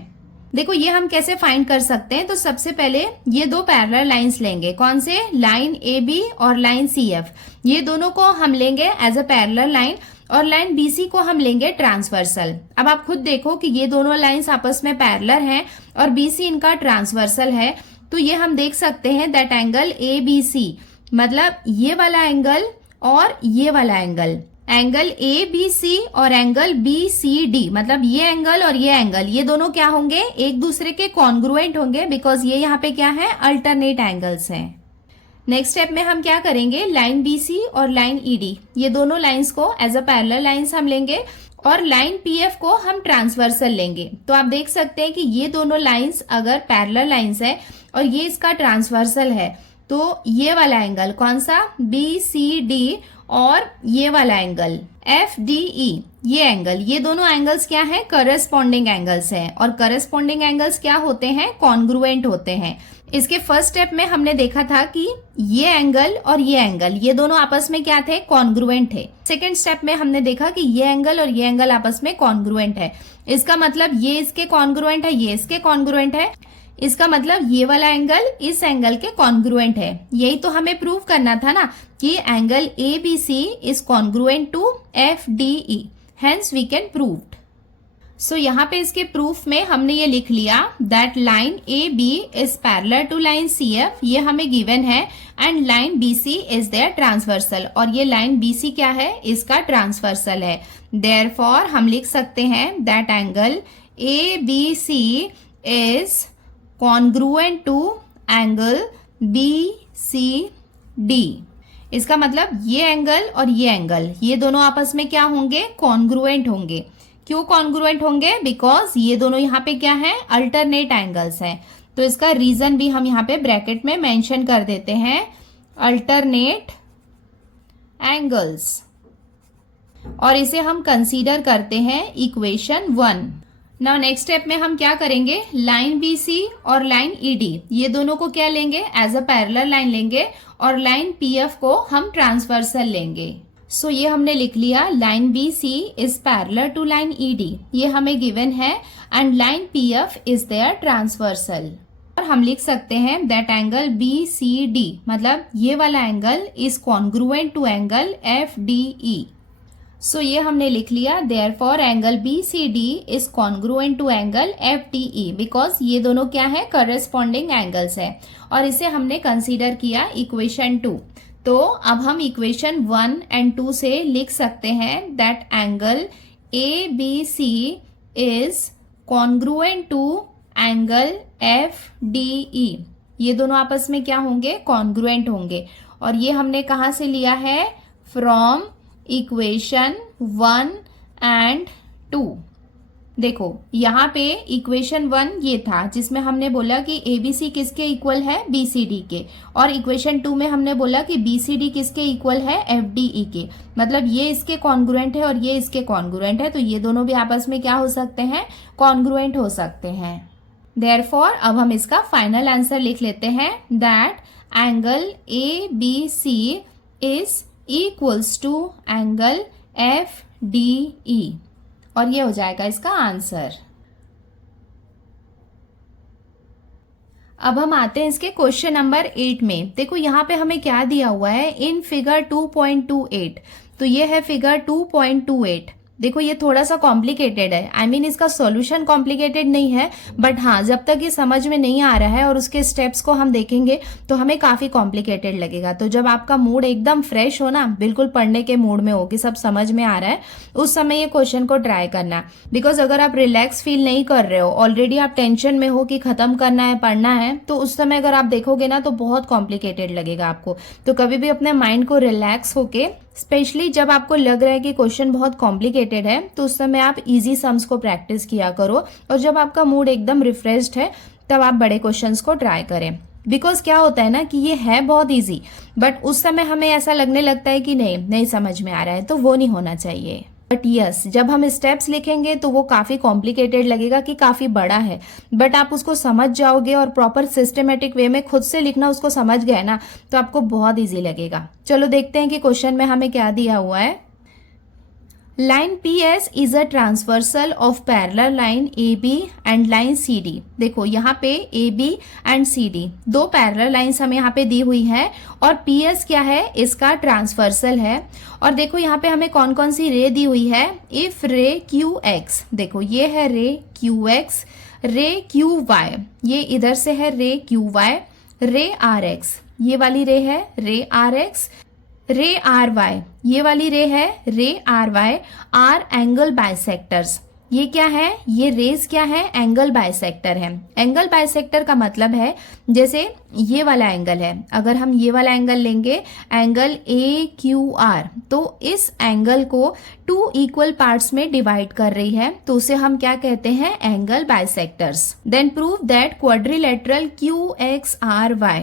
देखो ये हम कैसे फाइंड कर सकते हैं, तो सबसे पहले ये दो पैरेलल लाइंस लेंगे, कौन से, लाइन ए बी और लाइन सी एफ। ये दोनों को हम लेंगे एज अ पैरेलल लाइन और लाइन बीसी को हम लेंगे ट्रांसवर्सल। अब आप खुद देखो कि ये दोनों लाइंस आपस में पैरेलल हैं और बीसी इनका ट्रांसवर्सल है। तो ये हम देख सकते हैं that angle A B C मतलब ये वाला एंगल और ये वाला angle, angle A B C और एंगल बी सी डी मतलब ये एंगल और ये एंगल, ये दोनों क्या होंगे, एक दूसरे के कॉन्ग्रुएंट होंगे, बिकॉज ये यहाँ पे क्या है, अल्टरनेट एंगल्स हैं। नेक्स्ट स्टेप में हम क्या करेंगे, लाइन बीसी और लाइन ईडी ये दोनों लाइंस को एज अ पैरेलल लाइंस हम लेंगे और लाइन पीएफ को हम ट्रांसवर्सल लेंगे। तो आप देख सकते हैं कि ये दोनों लाइंस अगर पैरेलल लाइंस है और ये इसका ट्रांसवर्सल है, तो ये वाला एंगल कौन सा, बी सी डी और ये वाला एंगल एफ डी ई, ये एंगल, ये दोनों एंगल्स क्या है, करस्पॉन्डिंग एंगल्स हैं। और करस्पॉन्डिंग एंगल्स क्या होते हैं, कॉन्ग्रुएंट होते हैं। इसके फर्स्ट स्टेप में हमने देखा था कि ये एंगल और ये एंगल, ये दोनों आपस में क्या थे, कॉन्ग्रुएंट थे। सेकेंड स्टेप में हमने देखा कि ये एंगल और ये एंगल आपस में कॉन्ग्रुएंट है। इसका मतलब ये इसके कॉन्ग्रुएंट है, ये इसके कॉन्ग्रुएंट है। इसका मतलब ये वाला एंगल इस एंगल के कॉन्ग्रुएंट है। यही तो हमें प्रूव करना था ना कि angle A B C is congruent to F D E, hence we can proved. So यहाँ पे इसके प्रूफ में हमने ये लिख लिया that line A B is parallel to line C F, ये हमें गिवन है, and line B C is their transversal, और ये लाइन बी सी क्या है, इसका ट्रांसवर्सल है। देयरफॉर हम लिख सकते हैं that angle A B C is congruent to angle B C D. इसका मतलब ये एंगल और ये एंगल, ये दोनों आपस में क्या होंगे, कॉन्ग्रुएंट होंगे। क्यों कॉन्ग्रुएंट होंगे, बिकॉज ये दोनों यहाँ पे क्या है, अल्टरनेट एंगल्स हैं। तो इसका रीजन भी हम यहाँ पे ब्रैकेट में मेंशन कर देते हैं, अल्टरनेट एंगल्स। और इसे हम कंसीडर करते हैं इक्वेशन 1। नाउ नेक्स्ट स्टेप में हम क्या करेंगे, लाइन BC और लाइन ED ये दोनों को क्या लेंगे, एज अ पैरेलल लाइन लेंगे और लाइन PF को हम ट्रांसवर्सल लेंगे। सो ये हमने लिख लिया, line BC is parallel to line ED, ये हमें गिवन है, and line PF is their transversal. और हम लिख सकते हैं दैट एंगल BCD मतलब ये वाला angle is congruent to angle FDE। So ये हमने लिख लिया, therefore angle BCD is congruent to angle FDE because ये दोनों क्या है, करस्पॉन्डिंग एंगल्स है, और इसे हमने कंसीडर किया इक्वेशन 2। तो अब हम इक्वेशन 1 एंड 2 से लिख सकते हैं that angle ABC is congruent to angle FDE। ये दोनों आपस में क्या होंगे, कॉन्ग्रुएंट होंगे, और ये हमने कहाँ से लिया है, फ्रॉम इक्वेशन 1 एंड 2। देखो यहाँ पे इक्वेशन 1 ये था जिसमें हमने बोला कि ABC किसके इक्वल है, BCD के, और इक्वेशन 2 में हमने बोला कि BCD किसके इक्वल है, FDE के। मतलब ये इसके कॉन्ग्रुएंट है और ये इसके कॉन्ग्रुएंट है, तो ये दोनों भी आपस में क्या हो सकते हैं, कॉन्ग्रुएंट हो सकते हैं। देयरफॉर अब हम इसका फाइनल आंसर लिख लेते हैं that angle ABC is equals to angle FDE, और ये हो जाएगा इसका आंसर। अब हम आते हैं इसके क्वेश्चन नंबर 8 में। देखो यहाँ पे हमें क्या दिया हुआ है, इन फिगर 2.28, तो ये है फिगर 2.28। देखो ये थोड़ा सा कॉम्प्लिकेटेड है, आई मीन इसका सॉल्यूशन कॉम्प्लिकेटेड नहीं है, बट हाँ जब तक ये समझ में नहीं आ रहा है और उसके स्टेप्स को हम देखेंगे तो हमें काफी कॉम्प्लिकेटेड लगेगा। तो जब आपका मूड एकदम फ्रेश हो ना, बिल्कुल पढ़ने के मूड में हो कि सब समझ में आ रहा है, उस समय ये क्वेश्चन को ट्राई करना। बिकॉज अगर आप रिलैक्स फील नहीं कर रहे हो, ऑलरेडी आप टेंशन में हो कि खत्म करना है, पढ़ना है, तो उस समय अगर आप देखोगे ना तो बहुत कॉम्प्लिकेटेड लगेगा आपको। तो कभी भी अपने माइंड को रिलैक्स होके, स्पेशली जब आपको लग रहा है कि क्वेश्चन बहुत कॉम्प्लिकेटेड है, तो उस समय आप इजी सम्स को प्रैक्टिस किया करो, और जब आपका मूड एकदम रिफ्रेश्ड है तब आप बड़े क्वेश्चंस को ट्राई करें। बिकॉज क्या होता है ना कि ये है बहुत इजी, बट उस समय हमें ऐसा लगने लगता है कि नहीं समझ में आ रहा है, तो वो नहीं होना चाहिए। बट यस, जब हम स्टेप्स लिखेंगे तो वो काफी कॉम्प्लिकेटेड लगेगा कि काफी बड़ा है, बट आप उसको समझ जाओगे और प्रॉपर सिस्टमेटिक वे में खुद से लिखना उसको समझ गए ना, तो आपको बहुत इजी लगेगा। चलो देखते हैं कि क्वेश्चन में हमें क्या दिया हुआ है। Line PS is a transversal of parallel line AB and line CD। देखो यहाँ पे AB एंड CD दो पैरेलल लाइंस हमें यहाँ पे दी हुई है, और PS क्या है, इसका ट्रांसवर्सल है। और देखो यहाँ पे हमें कौन कौन सी रे दी हुई है, इफ रे QX, देखो ये है रे QX, रे QY, ये इधर से है रे QY, रे RX, ये वाली रे है रे RX, रे RY, ये वाली रे है रे RY, आर एंगल बाइसेक्टर्स। ये क्या है, ये रेज क्या है, एंगल बाइसेक्टर है। एंगल बाइसेक्टर का मतलब है जैसे ये वाला एंगल है, अगर हम ये वाला एंगल लेंगे एंगल AQR, तो इस एंगल को 2 इक्वल पार्ट्स में डिवाइड कर रही है, तो उसे हम क्या कहते हैं, angle bisectors. Then prove that quadrilateral QXRY,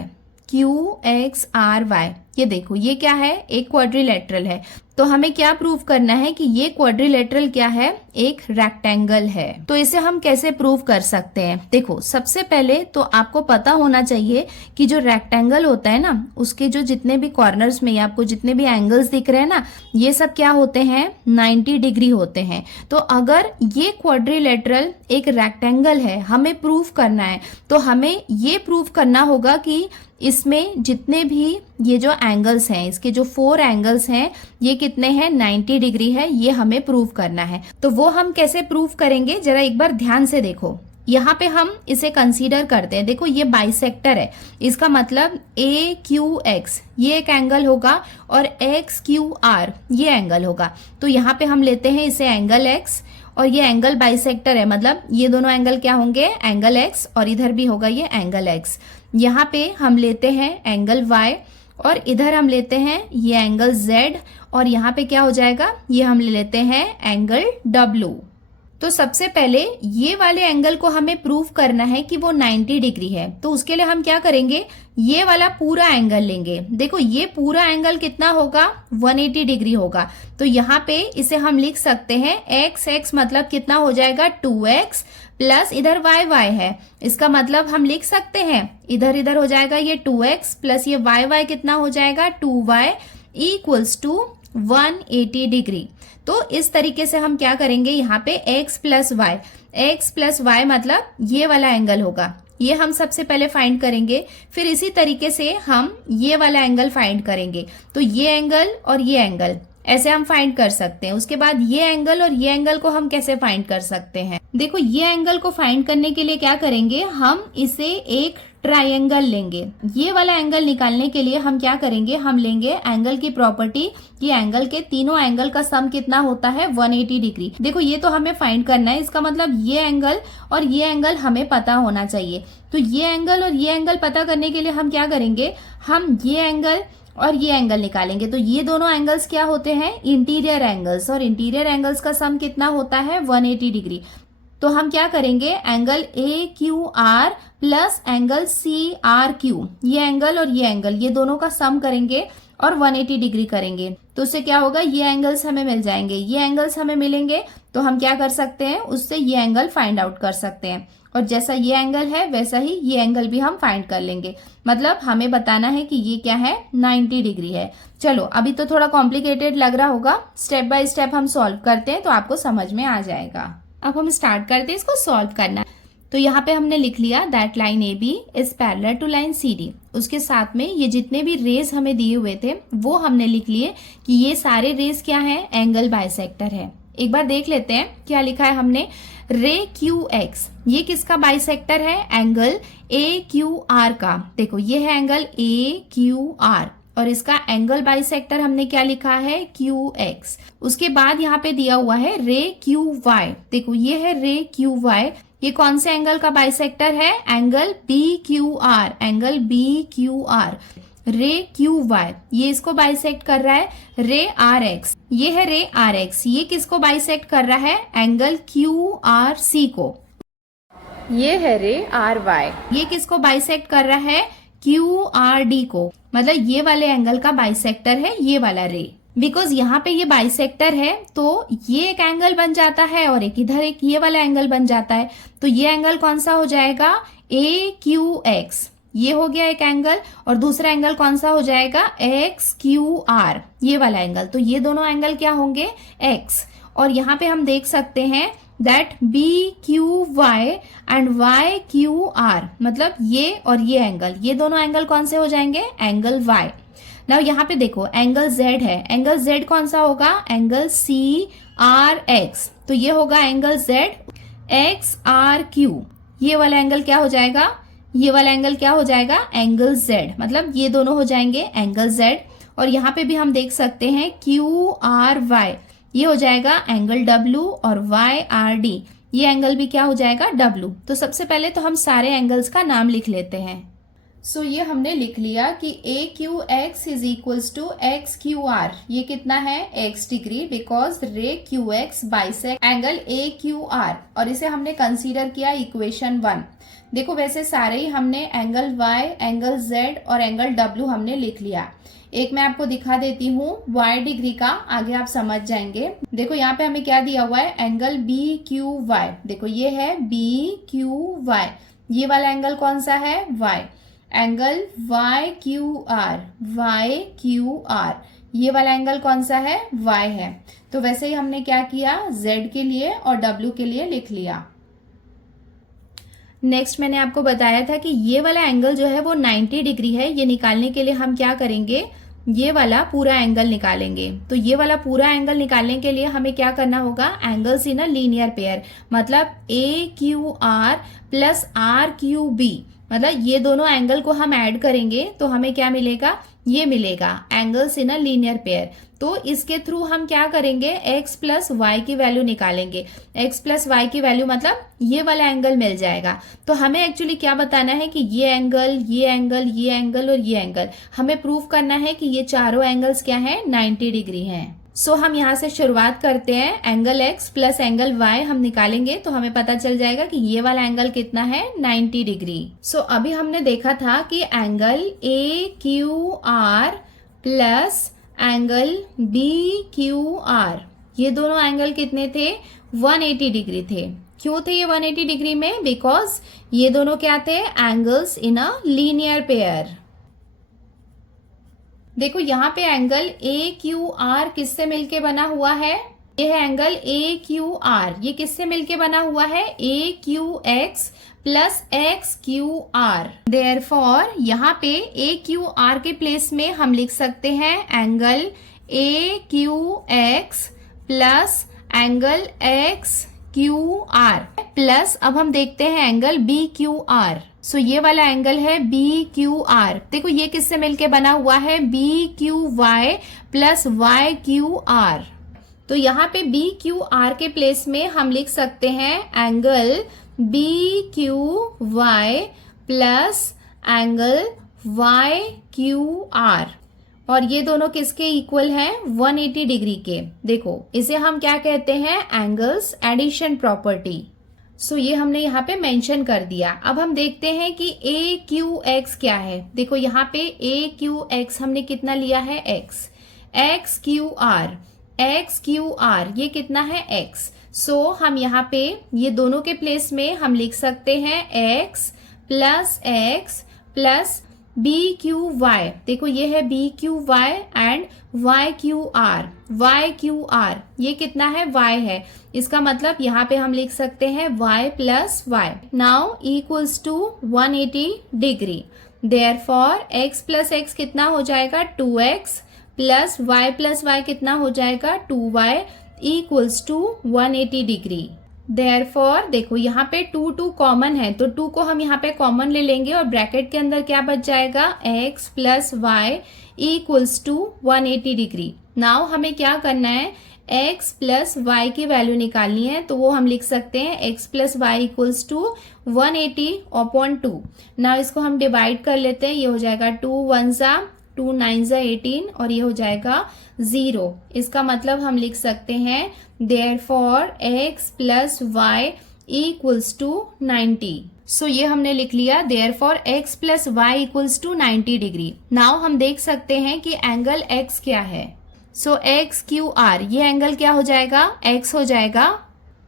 QXRY, ये देखो ये क्या है, एक क्वाड्रिलेटरल है, तो हमें क्या प्रूव करना है कि ये क्वाड्रिलेटरल क्या है, एक रेक्टेंगल है। तो इसे हम कैसे प्रूव कर सकते हैं, देखो सबसे पहले तो आपको पता होना चाहिए कि जो रेक्टेंगल होता है ना, उसके जो जितने भी कॉर्नर्स में आपको जितने भी एंगल्स दिख रहे हैं ना, ये सब क्या होते हैं, 90 डिग्री होते हैं। तो अगर ये क्वाड्रिलेटरल एक रेक्टेंगल है, हमें प्रूव करना है, तो हमें ये प्रूव करना होगा कि इसमें जितने भी ये जो एंगल्स हैं, इसके जो 4 एंगल्स हैं, ये कितने हैं, 90 डिग्री है, ये हमें प्रूव करना है। तो वो हम कैसे प्रूव करेंगे, जरा एक बार ध्यान से देखो। यहाँ पे हम इसे कंसीडर करते हैं, देखो ये बाइसेक्टर है, इसका मतलब AQX ये एक एंगल होगा और XQR ये एंगल होगा। तो यहाँ पे हम लेते हैं इसे एंगल X, और ये एंगल बाइसेक्टर है, मतलब ये दोनों एंगल क्या होंगे, एंगल X, और इधर भी होगा ये एंगल X। यहाँ पे हम लेते हैं एंगल Y, और इधर हम लेते हैं ये एंगल Z, और यहाँ पे क्या हो जाएगा, ये हम ले लेते हैं एंगल W। तो सबसे पहले ये वाले एंगल को हमें प्रूव करना है कि वो 90 डिग्री है। तो उसके लिए हम क्या करेंगे, ये वाला पूरा एंगल लेंगे। देखो ये पूरा एंगल कितना होगा, 180 डिग्री होगा। तो यहाँ पे इसे हम लिख सकते हैं एक्स एक्स मतलब कितना हो जाएगा 2x प्लस इधर वाई वाई है, इसका मतलब हम लिख सकते हैं इधर इधर हो जाएगा ये 2x प्लस ये वाई वाई कितना हो जाएगा 2y इक्वल्स टू 180 डिग्री। तो इस तरीके से हम क्या करेंगे, यहाँ पे x प्लस वाई मतलब ये वाला एंगल होगा, ये हम सबसे पहले फाइंड करेंगे। फिर इसी तरीके से हम ये वाला एंगल फाइंड करेंगे। तो ये एंगल और ये एंगल ऐसे हम फाइंड कर सकते हैं। उसके बाद ये एंगल और ये एंगल को हम कैसे फाइंड कर सकते हैं, देखो ये एंगल को फाइंड करने के लिए क्या करेंगे, हम इसे एक ट्रायंगल लेंगे। ये वाला एंगल निकालने के लिए हम क्या करेंगे, हम लेंगे एंगल की प्रॉपर्टी, ये एंगल के तीनों एंगल का सम कितना होता है 180 डिग्री। देखो ये तो हमें फाइंड करना है, इसका मतलब ये एंगल और ये एंगल हमें पता होना चाहिए। तो ये एंगल और ये एंगल पता करने के लिए हम क्या करेंगे, हम ये एंगल और ये एंगल निकालेंगे। तो ये दोनों एंगल्स क्या होते हैं, इंटीरियर एंगल्स, और इंटीरियर एंगल्स का सम कितना होता है 180 डिग्री। तो हम क्या करेंगे, angle A Q R plus angle C R Q, ये एंगल और ये एंगल ये दोनों का सम करेंगे और 180 डिग्री करेंगे। तो उससे क्या होगा, ये एंगल्स हमें मिल जाएंगे, ये एंगल्स हमें मिलेंगे। तो हम क्या कर सकते हैं, उससे ये एंगल फाइंड आउट कर सकते हैं, और जैसा ये एंगल है वैसा ही ये एंगल भी हम फाइंड कर लेंगे। मतलब हमें बताना है कि ये क्या है, 90 डिग्री है। चलो अभी तो थोड़ा कॉम्प्लिकेटेड लग रहा होगा, स्टेप बाय स्टेप हम सॉल्व करते हैं तो आपको समझ में आ जाएगा। अब हम स्टार्ट करते हैं इसको सॉल्व करना। तो यहाँ पे हमने लिख लिया that line A B is parallel to line C D. उसके साथ में ये जितने भी रेज हमें दिए हुए थे वो हमने लिख लिए कि ये सारे रेज क्या हैं, एंगल बाइसेक्टर है। एक बार देख लेते हैं क्या लिखा है हमने, रे क्यू एक्स, ये किसका बाइसेक्टर है, एंगल ए क्यू आर का। देखो ये है एंगल ए क्यू आर और इसका एंगल बाइसेक्टर हमने क्या लिखा है, क्यू एक्स। उसके बाद यहाँ पे दिया हुआ है रे क्यू वाई, देखो ये है रे क्यू वाई, ये कौन से एंगल का बाइसेक्टर है, angle B Q R, angle B Q R. Ray Q Y ये इसको बाइसेक्ट कर रहा है रे आर एक्स, ये है रे आर एक्स, ये किसको बाइसेक्ट कर रहा है, एंगल क्यू आर सी को। ये है रे आर वाई, ये किसको बाइसेक्ट कर रहा है, क्यू आर डी को। मतलब ये वाले एंगल का बाइसेक्टर है ये वाला रे। बिकॉज यहाँ पे ये बाइसेक्टर है तो ये एक एंगल बन जाता है और एक इधर एक ये वाला एंगल बन जाता है। तो ये एंगल कौन सा हो जाएगा, ए क्यू एक्स, ये हो गया एक एंगल, और दूसरा एंगल कौन सा हो जाएगा, एक्स क्यू आर, ये वाला एंगल। तो ये दोनों एंगल क्या होंगे, एक्स। और यहाँ पे हम देख सकते हैं that B Q Y and Y Q R, मतलब ये और ये एंगल, ये दोनों एंगल कौन से हो जाएंगे, एंगल वाई। नाउ यहाँ पे देखो एंगल जेड है, एंगल जेड कौन सा होगा, एंगल सी आर एक्स, तो ये होगा angle Z X R Q, ये वाला एंगल क्या हो जाएगा, ये वाला एंगल क्या हो जाएगा, एंगल जेड, मतलब ये दोनों हो जाएंगे एंगल जेड। और यहाँ पे भी हम देख सकते हैं क्यू आर वाई, ये हो जाएगा एंगल डब्ल्यू, और वाई आर डी, ये एंगल भी क्या हो जाएगा, डब्ल्यू। तो सबसे पहले तो हम सारे एंगल्स का नाम लिख लेते हैं। सो ये हमने लिख लिया कि A Q X is equals to X Q R, ये कितना है, X degree, because ray Q X bisect angle A Q R, और इसे हमने कंसीडर किया इक्वेशन 1। देखो वैसे सारे ही हमने एंगल वाई, एंगल जेड और एंगल डब्ल्यू हमने लिख लिया। एक मैं आपको दिखा देती हूँ y डिग्री का, आगे आप समझ जाएंगे। देखो यहाँ पे हमें क्या दिया हुआ है, एंगल बी क्यू वाई, देखो ये है बी क्यू वाई, ये वाला एंगल कौन सा है, y। Angle Y Q R, Y Q R, ये वाला एंगल कौन सा है, y है। तो वैसे ही हमने क्या किया, z के लिए और w के लिए लिख लिया। नेक्स्ट मैंने आपको बताया था कि ये वाला एंगल जो है वो 90 डिग्री है, ये निकालने के लिए हम क्या करेंगे, ये वाला पूरा एंगल निकालेंगे। तो ये वाला पूरा एंगल निकालने के लिए हमें क्या करना होगा, angles in a linear pair, मतलब A Q R plus R Q B, मतलब ये दोनों एंगल को हम ऐड करेंगे तो हमें क्या मिलेगा, ये मिलेगा angles in a linear pair. तो इसके थ्रू हम क्या करेंगे, x प्लस वाई की वैल्यू निकालेंगे। x प्लस वाई की वैल्यू मतलब ये वाला एंगल मिल जाएगा। तो हमें एक्चुअली क्या बताना है कि ये एंगल, ये एंगल, ये एंगल और ये एंगल, हमें प्रूव करना है कि ये चारों एंगल्स क्या है, 90 डिग्री हैं। सो हम यहाँ से शुरुआत करते हैं। Angle x plus angle y हम निकालेंगे तो हमें पता चल जाएगा कि ये वाला एंगल कितना है, 90 डिग्री। सो अभी हमने देखा था कि angle AQR plus angle BQR, ये दोनों एंगल कितने थे, 180 डिग्री थे। क्यों थे ये 180 डिग्री में? बिकॉज ये दोनों क्या थे, angles in a linear pair. देखो यहाँ पे एंगल AQR किससे मिलके बना हुआ है, ये है एंगल AQR, ये किससे मिलके बना हुआ है, AQX प्लस XQR। देयरफॉर यहाँ पे AQR के प्लेस में हम लिख सकते हैं angle AQX plus angle XQR plus अब हम देखते हैं एंगल BQR। सो ये वाला एंगल है BQR। देखो ये किससे मिलके बना हुआ है, BQY प्लस YQR। तो यहाँ पे BQR के प्लेस में हम लिख सकते हैं angle BQY plus angle YQR, और ये दोनों किसके इक्वल हैं, 180 डिग्री के। देखो इसे हम क्या कहते हैं, एंगल्स एडिशन प्रॉपर्टी। सो ये हमने यहाँ पे मेंशन कर दिया। अब हम देखते हैं कि AQX क्या है। देखो यहाँ पे AQX हमने कितना लिया है, X। XQR ये कितना है, X। सो हम यहाँ पे ये दोनों के प्लेस में हम लिख सकते हैं X प्लस BQY। देखो ये है BQY एंड YQR ये कितना है, Y है। इसका मतलब यहाँ पे हम लिख सकते हैं Y plus Y now equals to 180 degree. Therefore X plus X कितना हो जाएगा, 2X प्लस Y कितना हो जाएगा, 2Y equals to 180 degree. Therefore देखो यहाँ पे 2 कॉमन है तो 2 को हम यहाँ पे कॉमन ले लेंगे और ब्रैकेट के अंदर क्या बच जाएगा, X plus Y equals to 180 degree. Now हमें क्या करना है, X प्लस Y की वैल्यू निकालनी है, तो वो हम लिख सकते हैं X plus Y equals to 180/2। Now इसको हम डिवाइड कर लेते हैं, ये हो जाएगा 2 1 2 9 18 और ये हो जाएगा 0। इसका मतलब हम लिख सकते हैं therefore X plus Y equals to 90। So ये हमने लिख लिया, therefore X plus Y equals to 90 degree. Now हम देख सकते हैं कि एंगल X क्या है। सो XQR ये एंगल क्या हो जाएगा, X हो जाएगा।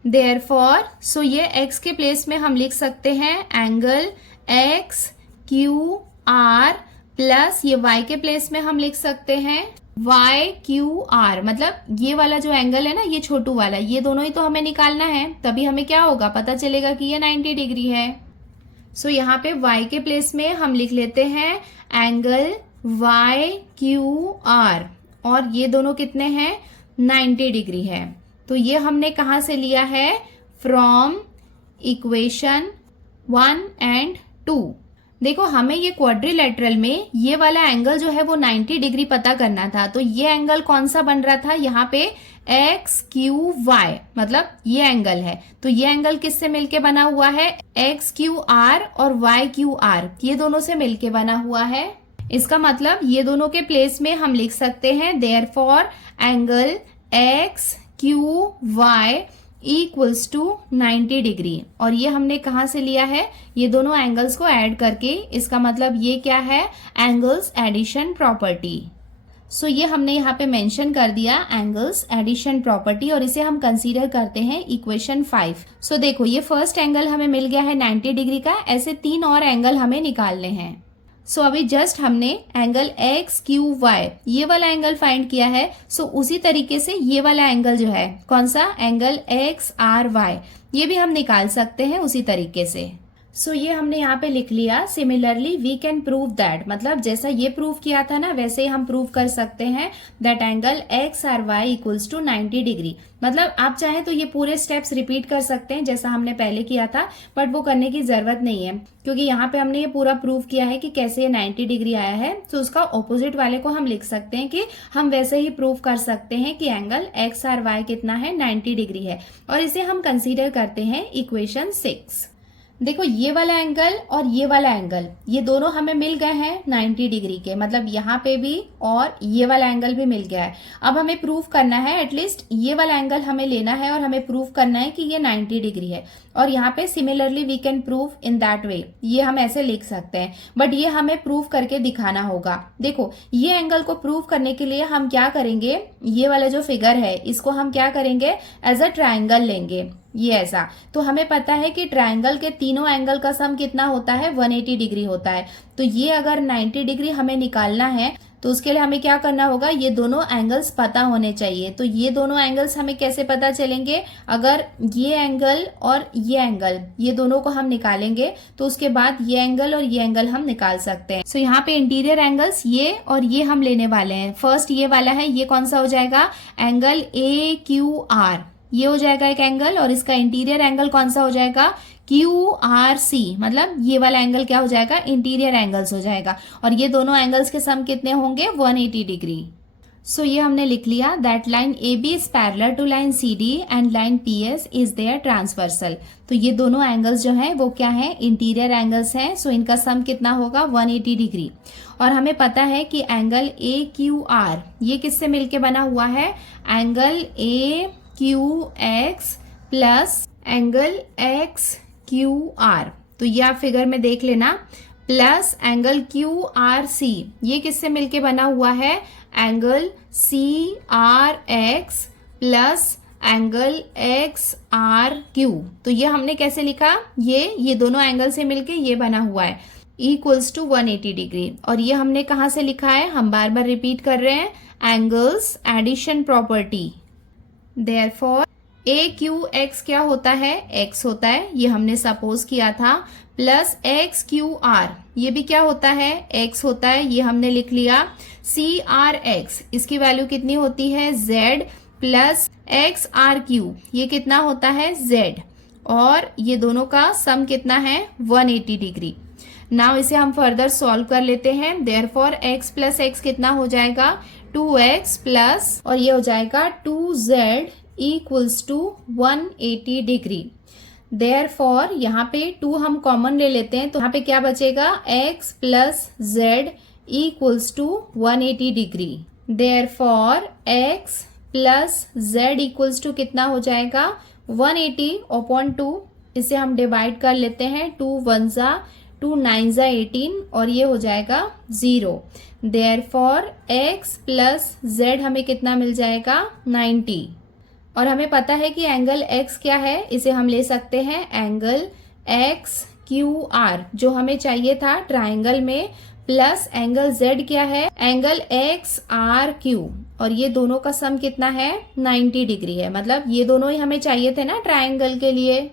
देयरफॉर सो ये X के प्लेस में हम लिख सकते हैं एंगल XQR प्लस ये Y के प्लेस में हम लिख सकते हैं YQR। मतलब ये वाला जो एंगल है ना, ये छोटू वाला, ये दोनों ही तो हमें निकालना है, तभी हमें क्या होगा, पता चलेगा कि ये 90 डिग्री है। सो यहाँ पे Y के प्लेस में हम लिख लेते हैं एंगल YQR और ये दोनों कितने हैं, 90 डिग्री है। तो ये हमने कहाँ से लिया है, फ्रॉम इक्वेशन 1 एंड 2। देखो हमें ये क्वाड्रिलेटरल में ये वाला एंगल जो है वो 90 डिग्री पता करना था, तो ये एंगल कौन सा बन रहा था, यहाँ पे XQY, मतलब ये एंगल है। तो ये एंगल किससे मिलके बना हुआ है, XQR और YQR ये दोनों से मिलके बना हुआ है। इसका मतलब ये दोनों के प्लेस में हम लिख सकते हैं therefore angle XQY equals to 90 degree. और ये हमने कहाँ से लिया है, ये दोनों एंगल्स को ऐड करके। इसका मतलब ये क्या है, एंगल्स एडिशन प्रॉपर्टी। सो ये हमने यहाँ पे मेंशन कर दिया एंगल्स एडिशन प्रॉपर्टी, और इसे हम कंसीडर करते हैं इक्वेशन 5। सो देखो ये फर्स्ट एंगल हमें मिल गया है 90 डिग्री का, ऐसे 3 और एंगल हमें निकालने हैं। सो अभी जस्ट हमने एंगल XQY ये वाला एंगल फाइंड किया है। सो उसी तरीके से ये वाला एंगल जो है, कौन सा, एंगल XRY, ये भी हम निकाल सकते हैं उसी तरीके से। सो ये हमने यहाँ पे लिख लिया। Similarly we can prove that, मतलब जैसा ये प्रूव किया था ना, वैसे ही हम प्रूव कर सकते हैं that angle XRY equals to 90 degree. मतलब आप चाहें तो ये पूरे स्टेप्स रिपीट कर सकते हैं जैसा हमने पहले किया था, बट वो करने की जरूरत नहीं है, क्योंकि यहाँ पे हमने ये पूरा प्रूव किया है कि कैसे ये 90 डिग्री आया है। तो उसका ऑपोजिट वाले को हम लिख सकते हैं कि हम वैसे ही प्रूव कर सकते हैं कि एंगल XRY कितना है, 90 डिग्री है, और इसे हम कंसीडर करते हैं इक्वेशन 6। देखो ये वाला एंगल और ये वाला एंगल ये दोनों हमें मिल गए हैं 90 डिग्री के, मतलब यहाँ पे भी और ये वाला एंगल भी मिल गया है। अब हमें प्रूव करना है, एटलीस्ट ये वाला एंगल हमें लेना है और हमें प्रूव करना है कि ये 90 डिग्री है। और यहाँ पे similarly we can prove in that way, ये हम ऐसे लिख सकते हैं, बट ये हमें प्रूव करके दिखाना होगा। देखो ये एंगल को प्रूव करने के लिए हम क्या करेंगे, ये वाला जो फिगर है इसको हम क्या करेंगे, एज अ ट्राइंगल लेंगे, ये ऐसा। तो हमें पता है कि ट्राइंगल के तीनों एंगल का सम कितना होता है, 180 डिग्री होता है। तो ये अगर 90 डिग्री हमें निकालना है तो उसके लिए हमें क्या करना होगा, ये दोनों एंगल्स पता होने चाहिए। तो ये दोनों एंगल्स हमें कैसे पता चलेंगे, अगर ये एंगल और ये एंगल ये दोनों को हम निकालेंगे तो उसके बाद ये एंगल और ये एंगल हम निकाल सकते हैं। सो यहाँ पे इंटीरियर एंगल्स ये और ये हम लेने वाले हैं। फर्स्ट ये वाला है, ये कौन सा हो जाएगा, एंगल AQR, ये हो जाएगा एक एंगल, और इसका इंटीरियर एंगल कौन सा हो जाएगा, QRC, मतलब ये वाला एंगल क्या हो जाएगा, इंटीरियर एंगल्स हो जाएगा। और ये दोनों एंगल्स के सम कितने होंगे, 180 डिग्री। सो ये हमने लिख लिया that line AB is parallel to line CD and line PS is their transversal. तो ये दोनों एंगल्स जो हैं वो क्या है, इंटीरियर एंगल्स हैं। सो इनका सम कितना होगा, 180 डिग्री। और हमें पता है कि एंगल AQR ये किससे मिलके बना हुआ है, angle AQX plus angle XQR। तो ये आप फिगर में देख लेना, प्लस एंगल QRC ये किससे मिलके बना हुआ है, angle CRX plus angle XRQ। तो ये हमने कैसे लिखा, ये दोनों एंगल से मिलके ये बना हुआ है, इक्वल्स टू 180 डिग्री। और ये हमने कहाँ से लिखा है, हम बार बार रिपीट कर रहे हैं, angles addition property. Therefore AQX क्या होता है, X होता है, ये हमने सपोज किया था, प्लस XQR ये भी क्या होता है, X होता है, ये हमने लिख लिया। CRX इसकी वैल्यू कितनी होती है, Z, प्लस XRQ ये कितना होता है, Z, और ये दोनों का सम कितना है, 180 डिग्री। नाउ इसे हम फर्दर सॉल्व कर लेते हैं। देयरफॉर x प्लस x कितना हो जाएगा, 2x प्लस, और ये हो जाएगा 2z equals to 180 degree. Therefore यहाँ पे 2 हम कॉमन ले लेते हैं, तो यहाँ पे क्या बचेगा, x plus z equals to 180 degree. Therefore x plus z equals to कितना हो जाएगा, 180 अपॉन 2। इसे हम डिवाइड कर लेते हैं, 2 1 जा 2 9 जा 18, और ये हो जाएगा 0। देयरफॉर x प्लस z हमें कितना मिल जाएगा, 90। और हमें पता है कि एंगल x क्या है, इसे हम ले सकते हैं एंगल XQR जो हमें चाहिए था ट्राइंगल में, प्लस एंगल z क्या है, एंगल XRQ, और ये दोनों का सम कितना है, 90 डिग्री है। मतलब ये दोनों ही हमें चाहिए थे ना ट्राइंगल के लिए।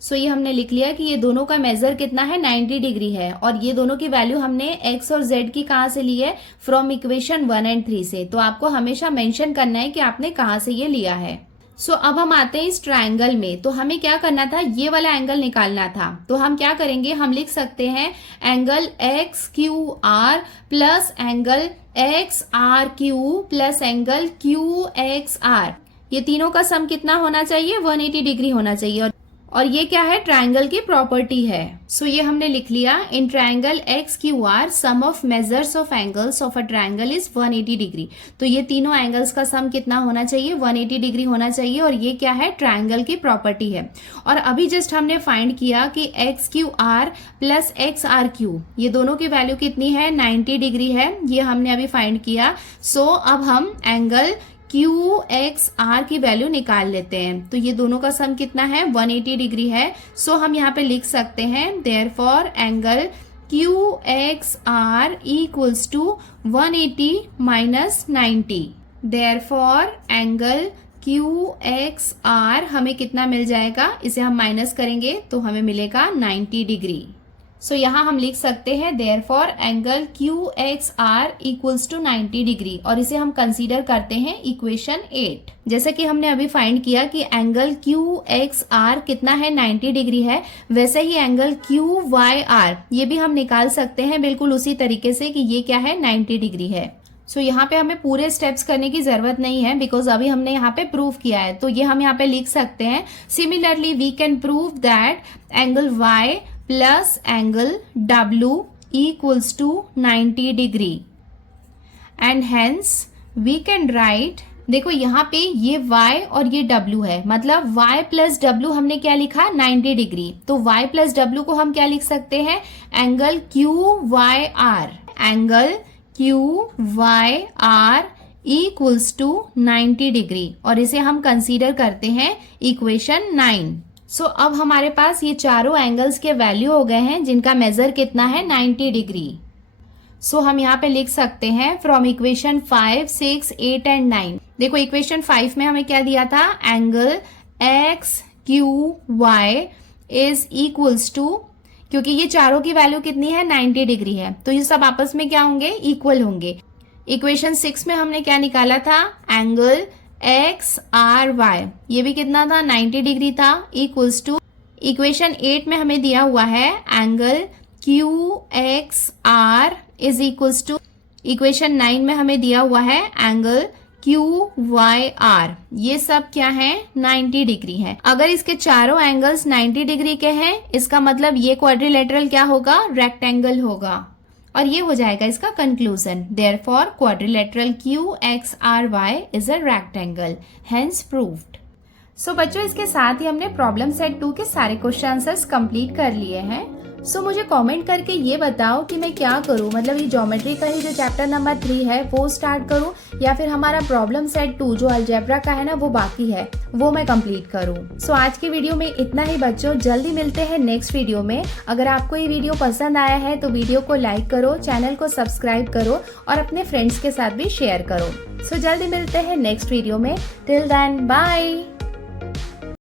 सो ये हमने लिख लिया कि ये दोनों का मेजर कितना है, 90 डिग्री है। और ये दोनों की वैल्यू हमने x और z की कहाँ से ली है, फ्रॉम इक्वेशन 1 एंड 3 से। तो आपको हमेशा मेंशन करना है कि आपने कहाँ से ये लिया है। सो अब हम आते हैं इस ट्राइंगल में। तो हमें क्या करना था, ये वाला एंगल निकालना था। तो हम क्या करेंगे, हम लिख सकते हैं angle XQR plus angle XRQ plus angle QXR। ये तीनों का सम कितना होना चाहिए, 180 डिग्री होना चाहिए। और ये क्या है, ट्राइंगल की प्रॉपर्टी है। सो ये हमने लिख लिया, in triangle XQR sum of measures of angles of a triangle is 180 degree. तो ये तीनों एंगल्स का सम कितना होना चाहिए, 180 डिग्री होना चाहिए। और ये क्या है, ट्राइंगल की प्रॉपर्टी है। और अभी जस्ट हमने फाइंड किया कि XQR प्लस XRQ ये दोनों की वैल्यू कितनी है, 90 डिग्री है, ये हमने अभी फाइंड किया। सो अब हम एंगल QXR की वैल्यू निकाल लेते हैं। तो ये दोनों का सम कितना है, 180 डिग्री है। सो हम यहाँ पे लिख सकते हैं therefore angle QXR equals to 180 minus 90। Therefore angle QXR हमें कितना मिल जाएगा, इसे हम माइनस करेंगे तो हमें मिलेगा 90 डिग्री। सो यहाँ हम लिख सकते हैं therefore angle QXR equals to 90 degree, और इसे हम कंसीडर करते हैं इक्वेशन 8। जैसे कि हमने अभी फाइंड किया कि एंगल QXR कितना है, 90 डिग्री है, वैसे ही एंगल QYR ये भी हम निकाल सकते हैं बिल्कुल उसी तरीके से कि ये क्या है, 90 डिग्री है। सो यहाँ पे हमें पूरे स्टेप्स करने की जरूरत नहीं है बिकॉज अभी हमने यहाँ पे प्रूव किया है, तो ये हम यहाँ पे लिख सकते हैं। Similarly we can prove that angle y plus angle w equals to 90 degree and hence we can write, देखो यहाँ पे ये y और ये w है, मतलब y प्लस w हमने क्या लिखा 90 डिग्री, तो y प्लस w को हम क्या लिख सकते हैं, angle QYR, angle QYR equals to 90 degree, और इसे हम कंसीडर करते हैं इक्वेशन 9। सो अब हमारे पास ये चारों एंगल्स के वैल्यू हो गए हैं जिनका मेजर कितना है 90 डिग्री। सो हम यहाँ पे लिख सकते हैं फ्रॉम इक्वेशन 5, 6, 8 एंड 9। देखो इक्वेशन 5 में हमें क्या दिया था, angle XQY is equals to, क्योंकि ये चारों की वैल्यू कितनी है 90 डिग्री है, तो ये सब आपस में क्या होंगे, इक्वल होंगे। इक्वेशन 6 में हमने क्या निकाला था, एंगल XRY, ये भी कितना था 90 डिग्री था, इक्वल्स टू इक्वेशन 8 में हमें दिया हुआ है angle QXR is equals to, equation 9 में हमें दिया हुआ है एंगल QYR, ये सब क्या है 90 डिग्री है। अगर इसके चारों एंगल्स 90 डिग्री के हैं, इसका मतलब ये क्वाड्रिलेटरल क्या होगा, रेक्टेंगल होगा, और ये हो जाएगा इसका conclusion. Therefore quadrilateral QXRY is a rectangle, hence proved. So बच्चों इसके साथ ही हमने प्रॉब्लम सेट 2 के सारे क्वेश्चन आंसर्स कंप्लीट कर लिए हैं। सो मुझे कमेंट करके ये बताओ कि मैं क्या करूं, मतलब ये ज्योमेट्री का ही जो चैप्टर नंबर 3 है वो स्टार्ट करूं या फिर हमारा प्रॉब्लम सेट 2 जो अलजेब्रा का है ना वो बाकी है वो मैं कंप्लीट करूं। सो आज की वीडियो में इतना ही बच्चों, जल्दी मिलते हैं नेक्स्ट वीडियो में। अगर आपको ये वीडियो पसंद आया है तो वीडियो को लाइक करो, चैनल को सब्सक्राइब करो और अपने फ्रेंड्स के साथ भी शेयर करो। सो जल्दी मिलते हैं नेक्स्ट वीडियो में। Till then bye.